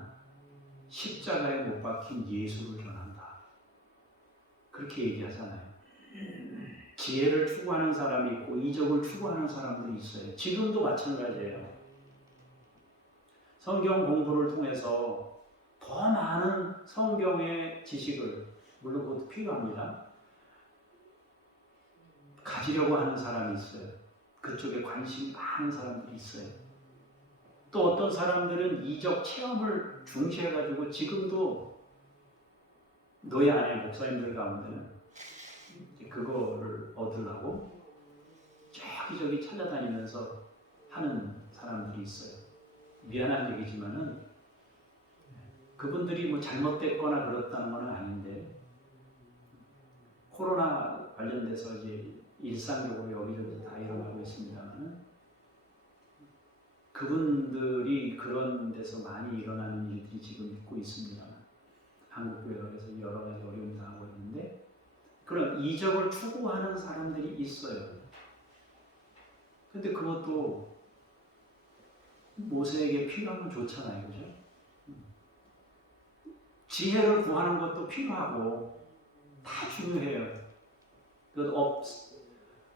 십자가에 못 박힌 예수를 전한다. 그렇게 얘기하잖아요. 지혜를 추구하는 사람이 있고 이적을 추구하는 사람들이 있어요. 지금도 마찬가지예요. 성경 공부를 통해서 더 많은 성경의 지식을, 물론 그것도 필요합니다, 가지려고 하는 사람이 있어요. 그쪽에 관심이 많은 사람들이 있어요. 또 어떤 사람들은 이적 체험을 중시해가지고 지금도 노예 안에 목사님들 가운데는 그거를 얻으려고 저기저기 찾아다니면서 하는 사람들이 있어요. 미안한 얘기지만은 그분들이 잘못됐거나 그렇다는 건 아닌데 코로나 관련돼서 이제 일상적으로 여기저기서 다 일어나고 있습니다만 그분들이 그런 데서 많이 일어나는 일들이 지금 있고 있습니다. 한국교회에서 여러 가지 어려움 당하고 있는데 그런 이적을 추구하는 사람들이 있어요. 근데 그것도 모세에게 필요하면 좋잖아요, 그죠? 지혜를 구하는 것도 필요하고 다 중요해요. 그것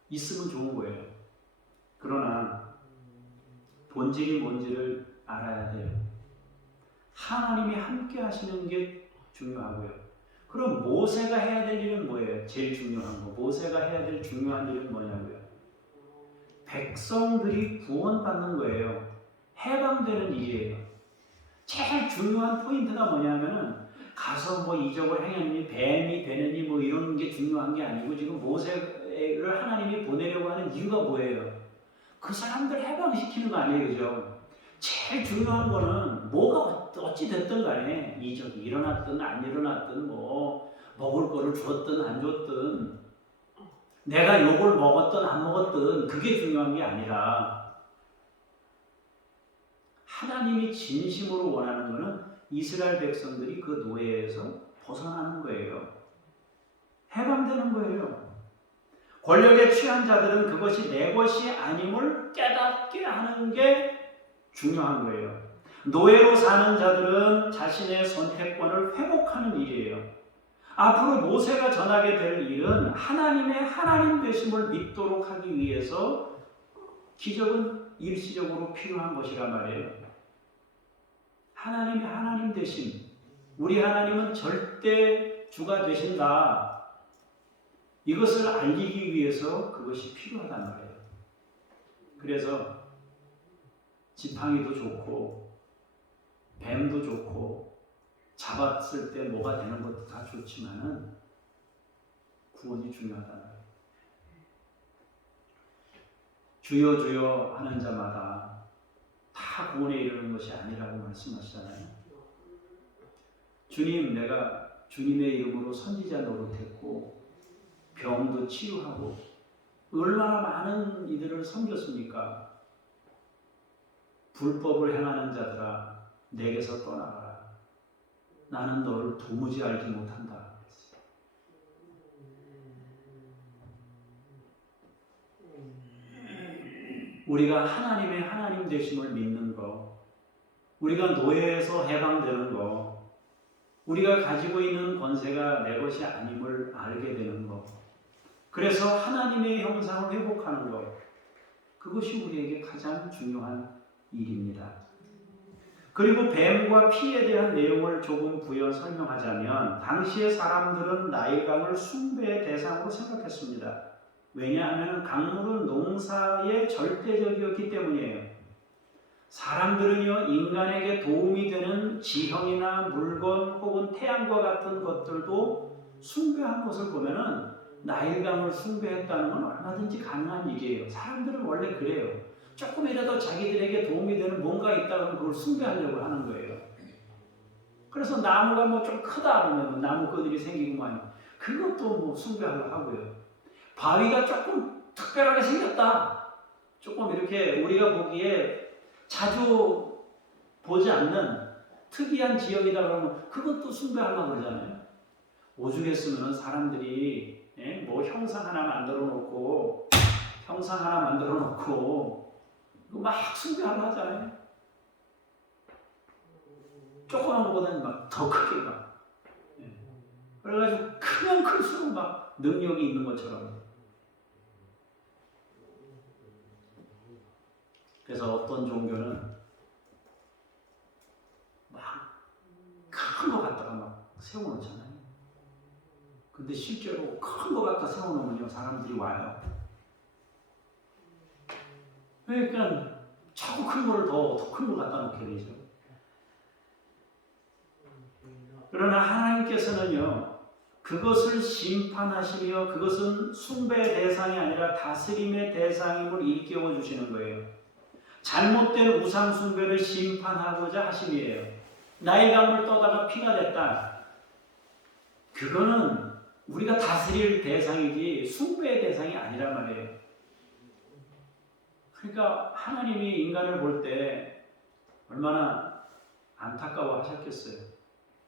있으면 좋은 거예요. 그러나 본질이 뭔지를 알아야 돼요. 하나님이 함께 하시는 게 중요하고요. 그럼 모세가 해야 될 일은 뭐예요? 제일 중요한 거. 모세가 해야 될 중요한 일은 뭐냐고요? 백성들이 구원받는 거예요. 해방되는 일이에요. 제일 중요한 포인트가 뭐냐면은 가서 뭐 이적을 행하니 뱀이 되느니 뭐 이런 게 중요한 게 아니고 지금 모세를 하나님이 보내려고 하는 이유가 뭐예요? 그 사람들 해방시키는 거 아니에요, 그죠? 제일 중요한 거는 뭐가 어찌 됐든 간에 이적이 일어났든 안 일어났든 뭐 먹을 거를 줬든 안 줬든 내가 욕을 먹었든 안 먹었든 그게 중요한 게 아니라 하나님이 진심으로 원하는 거는 이스라엘 백성들이 그 노예에서 벗어나는 거예요. 해방되는 거예요. 권력에 취한 자들은 그것이 내 것이 아님을 깨닫게 하는 게 중요한 거예요. 노예로 사는 자들은 자신의 선택권을 회복하는 일이에요. 앞으로 모세가 전하게 될 일은 하나님의 하나님 되심을 믿도록 하기 위해서 기적은 일시적으로 필요한 것이란 말이에요. 하나님의 하나님 되심, 우리 하나님은 절대 주가 되신다. 이것을 알리기 위해서 그것이 필요하단 말이에요. 그래서 지팡이도 좋고 뱀도 좋고 잡았을 때 뭐가 되는 것도 다 좋지만은 구원이 중요하단 말이에요. 주여 주여 하는 자마다 다 구원에 이르는 것이 아니라고 말씀하시잖아요. 주님, 내가 주님의 이름으로 선지자 노릇했고 병도 치유하고 얼마나 많은 이들을 섬겼습니까? 불법을 행하는 자들아 내게서 떠나가라. 나는 너를 도무지 알지 못한다. 우리가 하나님의 하나님 되심을 믿는 거, 우리가 노예에서 해방되는 거, 우리가 가지고 있는 권세가 내 것이 아님을 알게 되는 거, 그래서 하나님의 형상을 회복하는 것, 그것이 우리에게 가장 중요한 일입니다. 그리고 뱀과 피에 대한 내용을 조금 부여 설명하자면 당시의 사람들은 나일강을 숭배의 대상으로 생각했습니다. 왜냐하면 강물은 농사에 절대적이었기 때문이에요. 사람들은요, 인간에게 도움이 되는 지형이나 물건 혹은 태양과 같은 것들도 숭배한 것을 보면은 나일강을 숭배했다는 건 얼마든지 가능한 일이에요. 사람들은 원래 그래요. 조금이라도 자기들에게 도움이 되는 뭔가 있다면 그걸 숭배하려고 하는 거예요. 그래서 나무가 뭐 좀 크다 그러면 나무 끈들이 생기고만 그것도 뭐 숭배하려고 하고요. 바위가 조금 특별하게 생겼다. 조금 이렇게 우리가 보기에 자주 보지 않는 특이한 지역이다 그러면 그것도 숭배하려고 그러잖아요. 오죽했으면 사람들이 뭐 형상 하나 만들어 놓고 막 숭배하려 하잖아요. 조그만 것보다는 막 더 크게 막. 그래가지고 크면 클수록 막 능력이 있는 것처럼. 그래서 어떤 종교는 막 큰 거 갖다가 막 세워놓잖아요. 근데 실제로 큰 거 갖다 세워놓으면요, 사람들이 와요. 그러니까 자꾸 큰 거를 더 큰 걸 갖다 놓게 되죠. 그러나 하나님께서는요, 그것을 심판하시며 그것은 숭배의 대상이 아니라 다스림의 대상임을 일깨워 주시는 거예요. 잘못된 우상 숭배를 심판하고자 하심이에요. 나일강을 떠다가 피가 됐다. 그거는 우리가 다스릴 대상이지 숭배의 대상이 아니란 말이에요. 그러니까 하나님이 인간을 볼 때 얼마나 안타까워 하셨겠어요.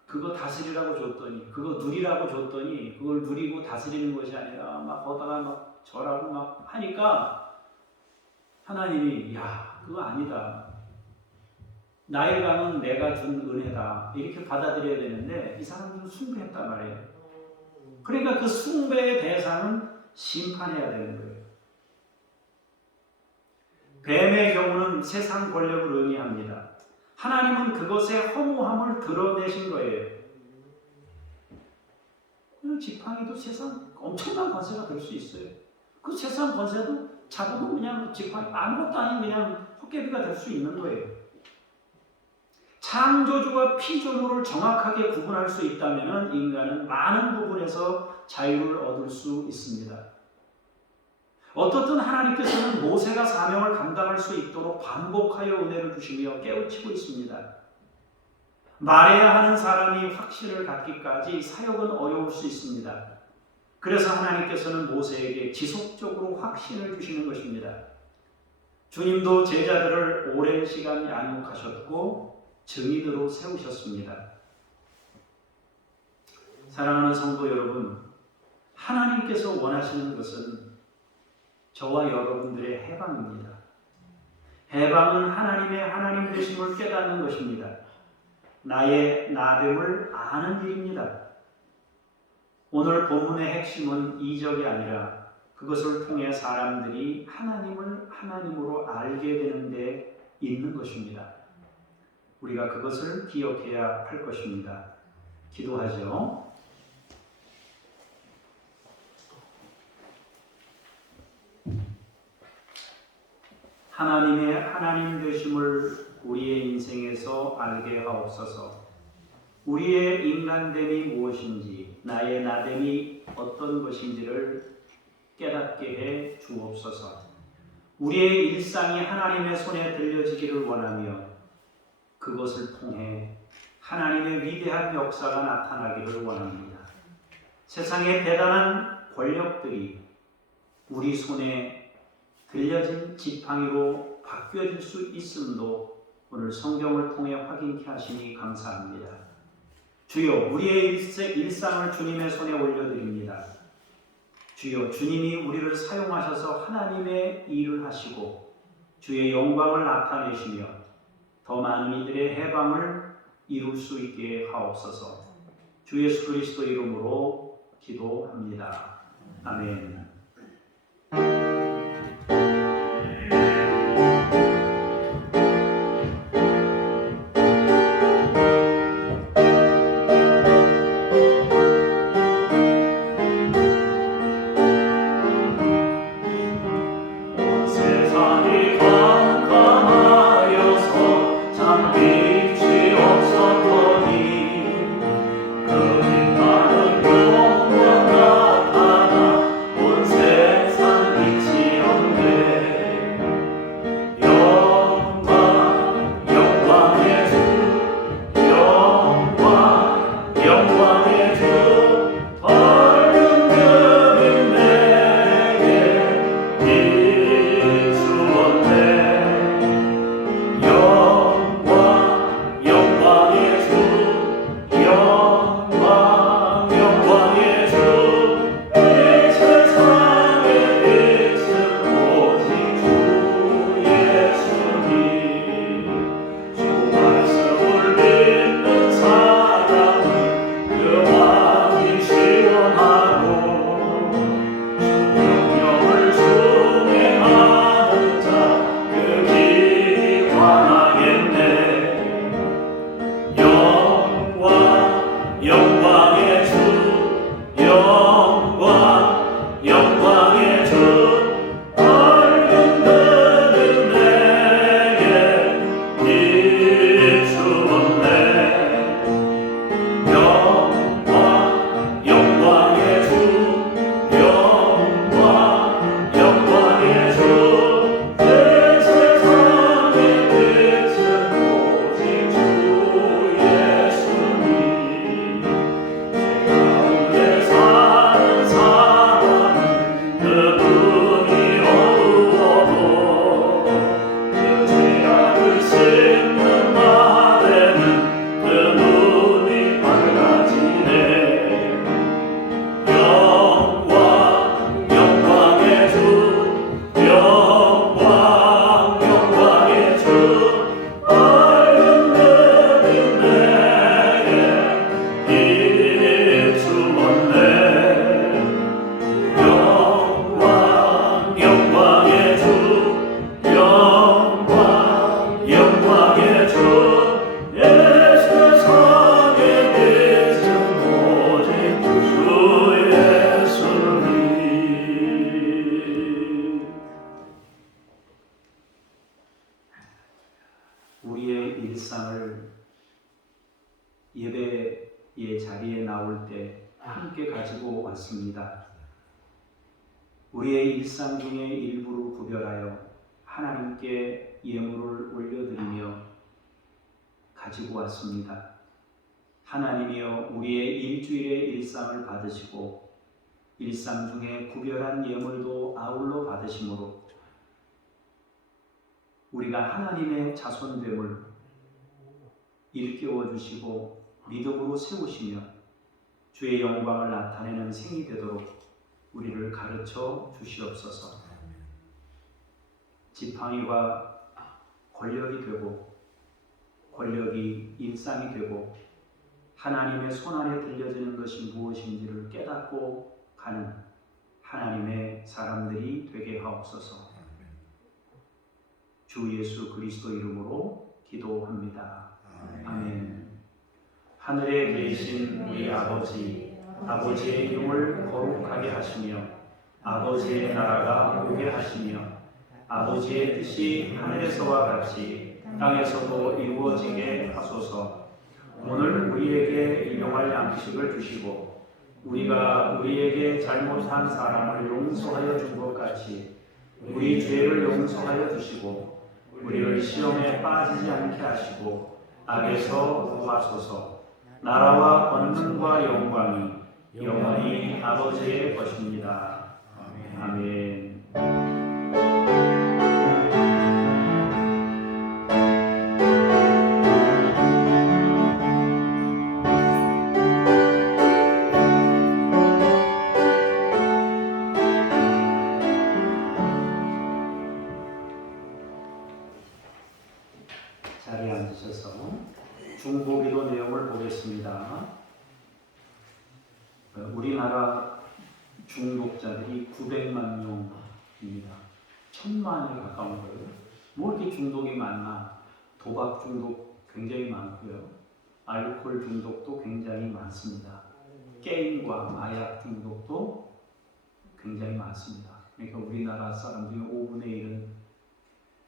그거 다스리라고 줬더니, 그거 누리라고 줬더니 그걸 누리고 다스리는 것이 아니라 막 거다가 막 절하고 막 하니까 하나님이 야, 그거 아니다. 나의 강은 내가 준 은혜다 이렇게 받아들여야 되는데 이 사람들은 숭배했단 말이에요. 그러니까 그 숭배의 대상은 심판해야 되는 거예요. 뱀의 경우는 세상 권력을 의미합니다. 하나님은 그것의 허무함을 드러내신 거예요. 지팡이도 세상 엄청난 권세가 될 수 있어요. 그 세상 권세도 잡으면 그냥 지팡이 아무것도 아닌 그냥 헛개비가 될 수 있는 거예요. 창조주와 피조물을 정확하게 구분할 수 있다면 인간은 많은 부분에서 자유를 얻을 수 있습니다. 어떻든 하나님께서는 모세가 사명을 감당할 수 있도록 반복하여 은혜를 주시며 깨우치고 있습니다. 말해야 하는 사람이 확신을 갖기까지 사역은 어려울 수 있습니다. 그래서 하나님께서는 모세에게 지속적으로 확신을 주시는 것입니다. 주님도 제자들을 오랜 시간 양육하셨고 증인으로 세우셨습니다. 사랑하는 성도 여러분, 하나님께서 원하시는 것은 저와 여러분들의 해방입니다. 해방은 하나님의 하나님 되심을 깨닫는 것입니다. 나의 나됨을 아는 일입니다. 오늘 본문의 핵심은 이적이 아니라 그것을 통해 사람들이 하나님을 하나님으로 알게 되는 데 있는 것입니다. 우리가 그것을 기억해야 할 것입니다. 기도하죠. 하나님의 하나님 되심을 우리의 인생에서 알게 하옵소서. 우리의 인간됨이 무엇인지, 나의 나됨이 어떤 것인지를 깨닫게 해 주옵소서. 우리의 일상이 하나님의 손에 들려지기를 원하며 그것을 통해 하나님의 위대한 역사가 나타나기를 원합니다. 세상의 대단한 권력들이 우리 손에 들려진 지팡이로 바뀌어질 수 있음도 오늘 성경을 통해 확인케 하시니 감사합니다. 주여, 우리의 일상을 주님의 손에 올려드립니다. 주여, 주님이 우리를 사용하셔서 하나님의 일을 하시고 주의 영광을 나타내시며 더 많은 이들의 해방을 이룰 수 있게 하옵소서. 주 예수 그리스도 이름으로 기도합니다. 아멘. 그 빛나는 영광 나타나 온 왔습니다. 우리의 일상 중에 일부를 구별하여 하나님께 예물을 올려드리며 가지고 왔습니다. 하나님이여 우리의 일주일의 일상을 받으시고 일상 중에 구별한 예물도 아울러 받으심으로 우리가 하나님의 자손됨을 일깨워 주시고 믿음으로 세우시며 주의 영광을 나타내는 생이 되도록 우리를 가르쳐 주시옵소서. 지팡이가 권력이 되고 권력이 일상이 되고 하나님의 손안에 들려지는 것이 무엇인지를 깨닫고 가는 하나님의 사람들이 되게 하옵소서. 주 예수 그리스도 이름으로 기도합니다. 아멘. 하늘에 계신 우리 아버지, 아버지의 이름을 거룩하게 하시며 아버지의 나라가 오게 하시며 아버지의 뜻이 하늘에서와 같이 땅에서도 이루어지게 하소서. 오늘 우리에게 일용할 양식을 주시고 우리가 우리에게 잘못한 사람을 용서하여 준 것 같이 우리 죄를 용서하여 주시고 우리를 시험에 빠지지 않게 하시고 악에서 구하소서. 나라와 권능과 영광이 영원히 아버지의 것입니다. 아멘. 자리에 앉으셔서 중보기도 내용을 보겠습니다. 우리나라 중독자들이 900만 명입니다. 1000만에 가까운 거예요. 뭐 이렇게 중독이 많나? 도박 중독 굉장히 많고요. 알코올 중독도 굉장히 많습니다. 게임과 마약 중독도 굉장히 많습니다. 그러니까 우리나라 사람 중에 5분의 1은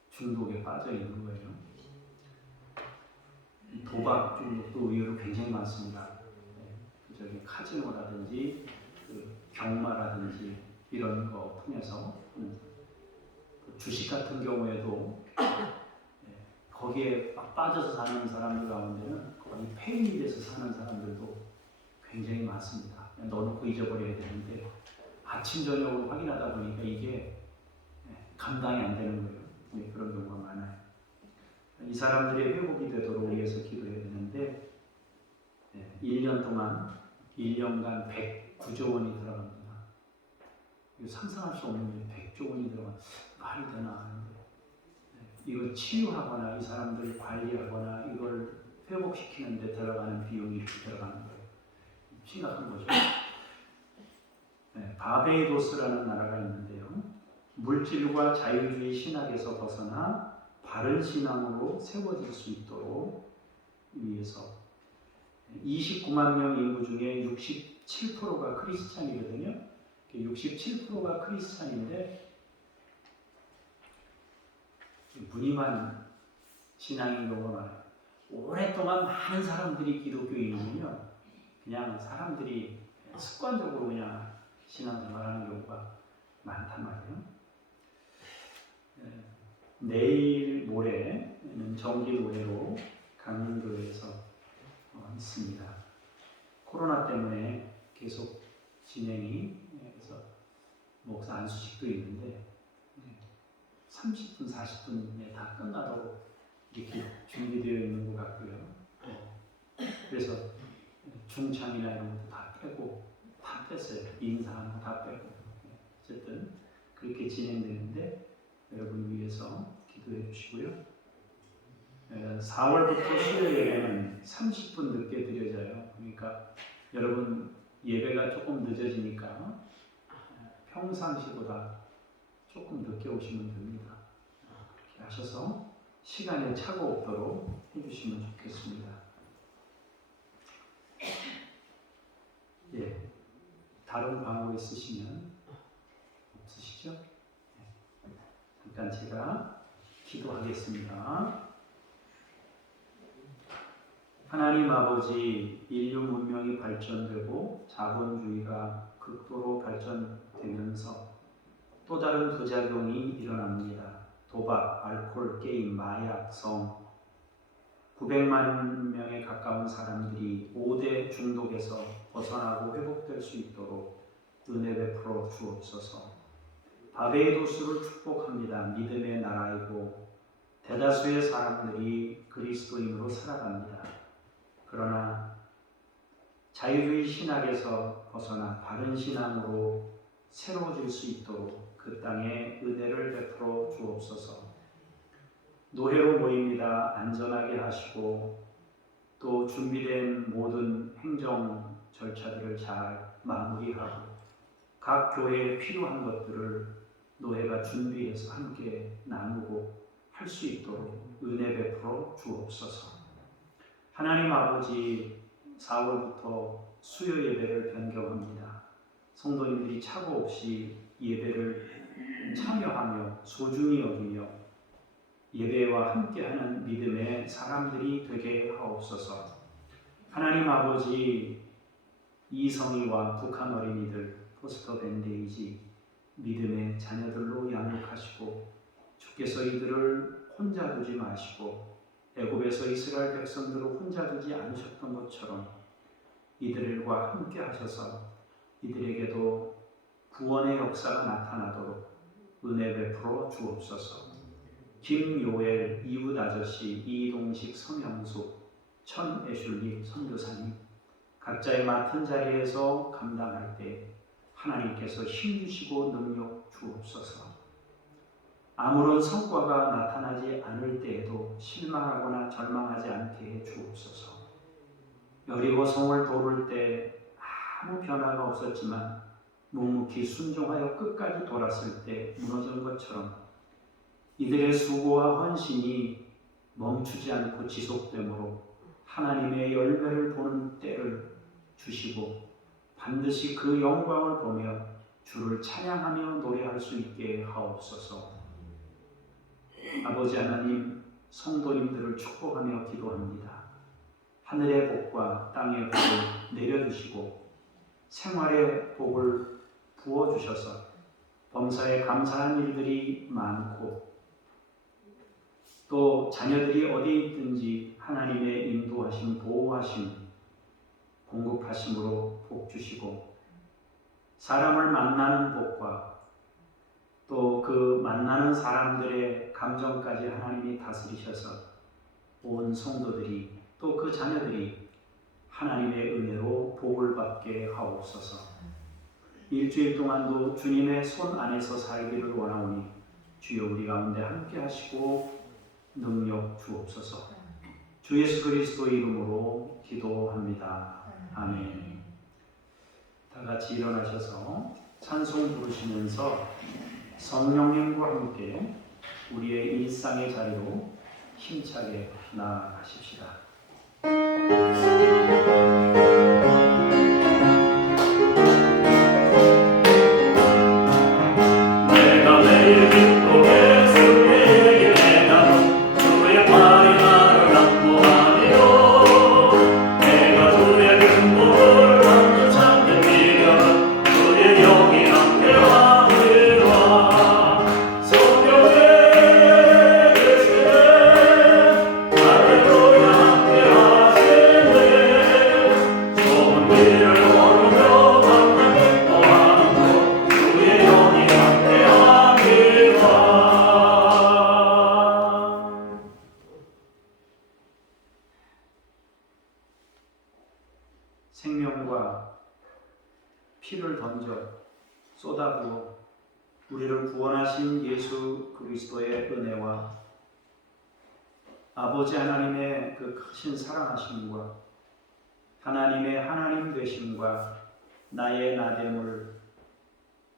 중독에 빠져 있는 거예요. 도박 중독도 의외로 굉장히 많습니다. 저기 카지노라든지 경마라든지 이런 거 통해서 주식 같은 경우에도 거기에 빠져서 사는 사람들 가운데는 거의 폐인이 돼서 사는 사람들도 굉장히 많습니다. 넣어놓고 잊어버려야 되는데 아침 저녁으로 확인하다 보니까 이게 감당이 안 되는 거예요. 그런 경우가 많아요. 이 사람들의 회복이 되도록 위해서 기도해야 되는데 1년 동안 1년간 109조 원이 들어갑니다. 이거 상상할 수 없는 게 100조 원이 들어가 말이 되나 하는데 이거 치유하거나 이 사람들 관리하거나 이걸 회복시키는 데 들어가는 비용이 이렇게 들어가는 거예요. 심각한 거죠. 바베이도스라는 나라가 있는데요. 물질과 자유주의 신학에서 벗어나 바른 신앙으로 세워질 수 있도록 위해서 29만 명 인구 중에 67%가 크리스찬이거든요. 67%가 크리스찬인데 무늬만 신앙인 경우가 많아요. 오랫동안 많은 사람들이 기독교인이면요, 그냥 사람들이 습관적으로 그냥 신앙생활하는 경우가 많단 말이에요. 내일 모레는 정기노회로 강릉교회에서 있습니다. 코로나 때문에 계속 진행이 해서 목사 안수식도 있는데 30분, 40분에 다 끝나도록 이렇게 준비되어 있는 것 같고요. 그래서 중창이나 이런 것도 다 빼고 다 뺐어요. 인사하는 거 다 빼고. 어쨌든 그렇게 진행되는데 여러분 위해서 기도해 주시고요. 4월부터 수요일에는 30분 늦게 드려져요. 그러니까 여러분 예배가 조금 늦어지니까 평상시보다 조금 늦게 오시면 됩니다. 그렇게 하셔서 시간에 차가 없도록 해주시면 좋겠습니다. 예, 다른 광고 있으시면 없으시죠? 잠깐 제가 기도하겠습니다. 하나님 아버지, 인류 문명이 발전되고 자본주의가 발전되면서 또 다른 부작용이 일어납니다. 도박, 알코올, 게임, 마약, 성. 900만 명에 가까운 사람들이 5대 중독에서 벗어나고 회복될 수 있도록 은혜 베풀어 주옵소서. 바베이도스를 축복합니다. 믿음의 나라이고 대다수의 사람들이 그리스도인으로 살아갑니다. 그러나 자유주의 신학에서 벗어나 바른 신앙으로 새로워질 수 있도록 그 땅에 은혜를 베풀어 주옵소서. 노회로 모입니다. 안전하게 하시고 또 준비된 모든 행정 절차들을 잘 마무리하고 각 교회에 필요한 것들을 노회가 준비해서 함께 나누고 할 수 있도록 은혜 베풀어 주옵소서. 하나님 아버지, 4월부터 수요 예배를 변경합니다. 성도님들이 착오 없이 예배를 참여하며 소중히 여기며 예배와 함께하는 믿음의 사람들이 되게 하옵소서. 하나님 아버지, 이성희와 북한 어린이들 포스터 밴데이지 믿음의 자녀들로 양육하시고 주께서 이들을 혼자 두지 마시고 애굽에서 이스라엘 백성들을 혼자 두지 않으셨던 것처럼 이들과 함께 하셔서 이들에게도 구원의 역사가 나타나도록 은혜 베풀어 주옵소서. 김요엘, 이웃 아저씨, 이동식, 성영수, 천애슐리 선교사님 각자의 맡은 자리에서 감당할 때 하나님께서 힘주시고 능력 주옵소서. 아무런 성과가 나타나지 않을 때에도 실망하거나 절망하지 않게 해 주옵소서. 여리고 성을 도를 때 아무 변화가 없었지만 묵묵히 순종하여 끝까지 돌았을 때 무너진 것처럼 이들의 수고와 헌신이 멈추지 않고 지속되므로 하나님의 열매를 보는 때를 주시고 반드시 그 영광을 보며 주를 찬양하며 노래할 수 있게 하옵소서. 아버지 하나님, 성도님들을 축복하며 기도합니다. 하늘의 복과 땅의 복을 내려주시고 생활의 복을 부어주셔서 범사에 감사한 일들이 많고 또 자녀들이 어디 있든지 하나님의 인도하심, 보호하심, 공급하심으로 복 주시고 사람을 만나는 복과 또 그 만나는 사람들의 감정까지 하나님이 다스리셔서 온 성도들이 또 그 자녀들이 하나님의 은혜로 복을 받게 하옵소서. 일주일 동안도 주님의 손 안에서 살기를 원하오니 주여 우리 가운데 함께 하시고 능력 주옵소서. 주 예수 그리스도의 이름으로 기도합니다. 아멘. 다 같이 일어나셔서 찬송 부르시면서 성령님과 함께 우리의 일상의 자리로 힘차게 나아가십시다. 내가 매일 기쁘게 주의 예배하며 주의 팔이 나를 안보하리요. 내가 주의 근본을 만져 찾는 비결은 주의 영이 함께하리라. 성령의 계시네 할렐루야 함께하시네. 좋은 길을 걸으며 만나 기뻐하는 곳 주의 영이 함께하리라. 생명과 피를 던져 쏟아부어 우리를 구원하신 예수 그리스도의 은혜와 아버지 하나님의 그 크신 사랑하심과 하나님의 하나님 되심과 나의 나됨을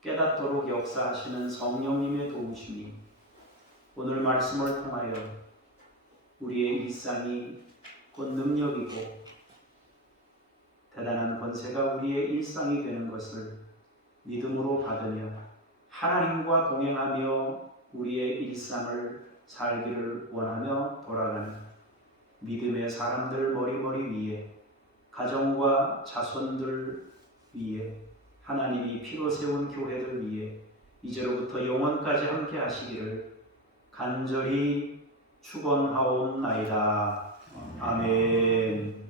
깨닫도록 역사하시는 성령님의 도우심이 오늘 말씀을 통하여 우리의 일상이 곧 능력이고 대단한 권세가 우리의 일상이 되는 것을 믿음으로 받으며 하나님과 동행하며 우리의 일상을 살기를 원하며 돌아가는 믿음의 사람들 머리머리 위에 가정과 자손들 위에 하나님이 피로 세운 교회들 위해 이제로부터 영원까지 함께 하시기를 간절히 축원하옵나이다. 아멘.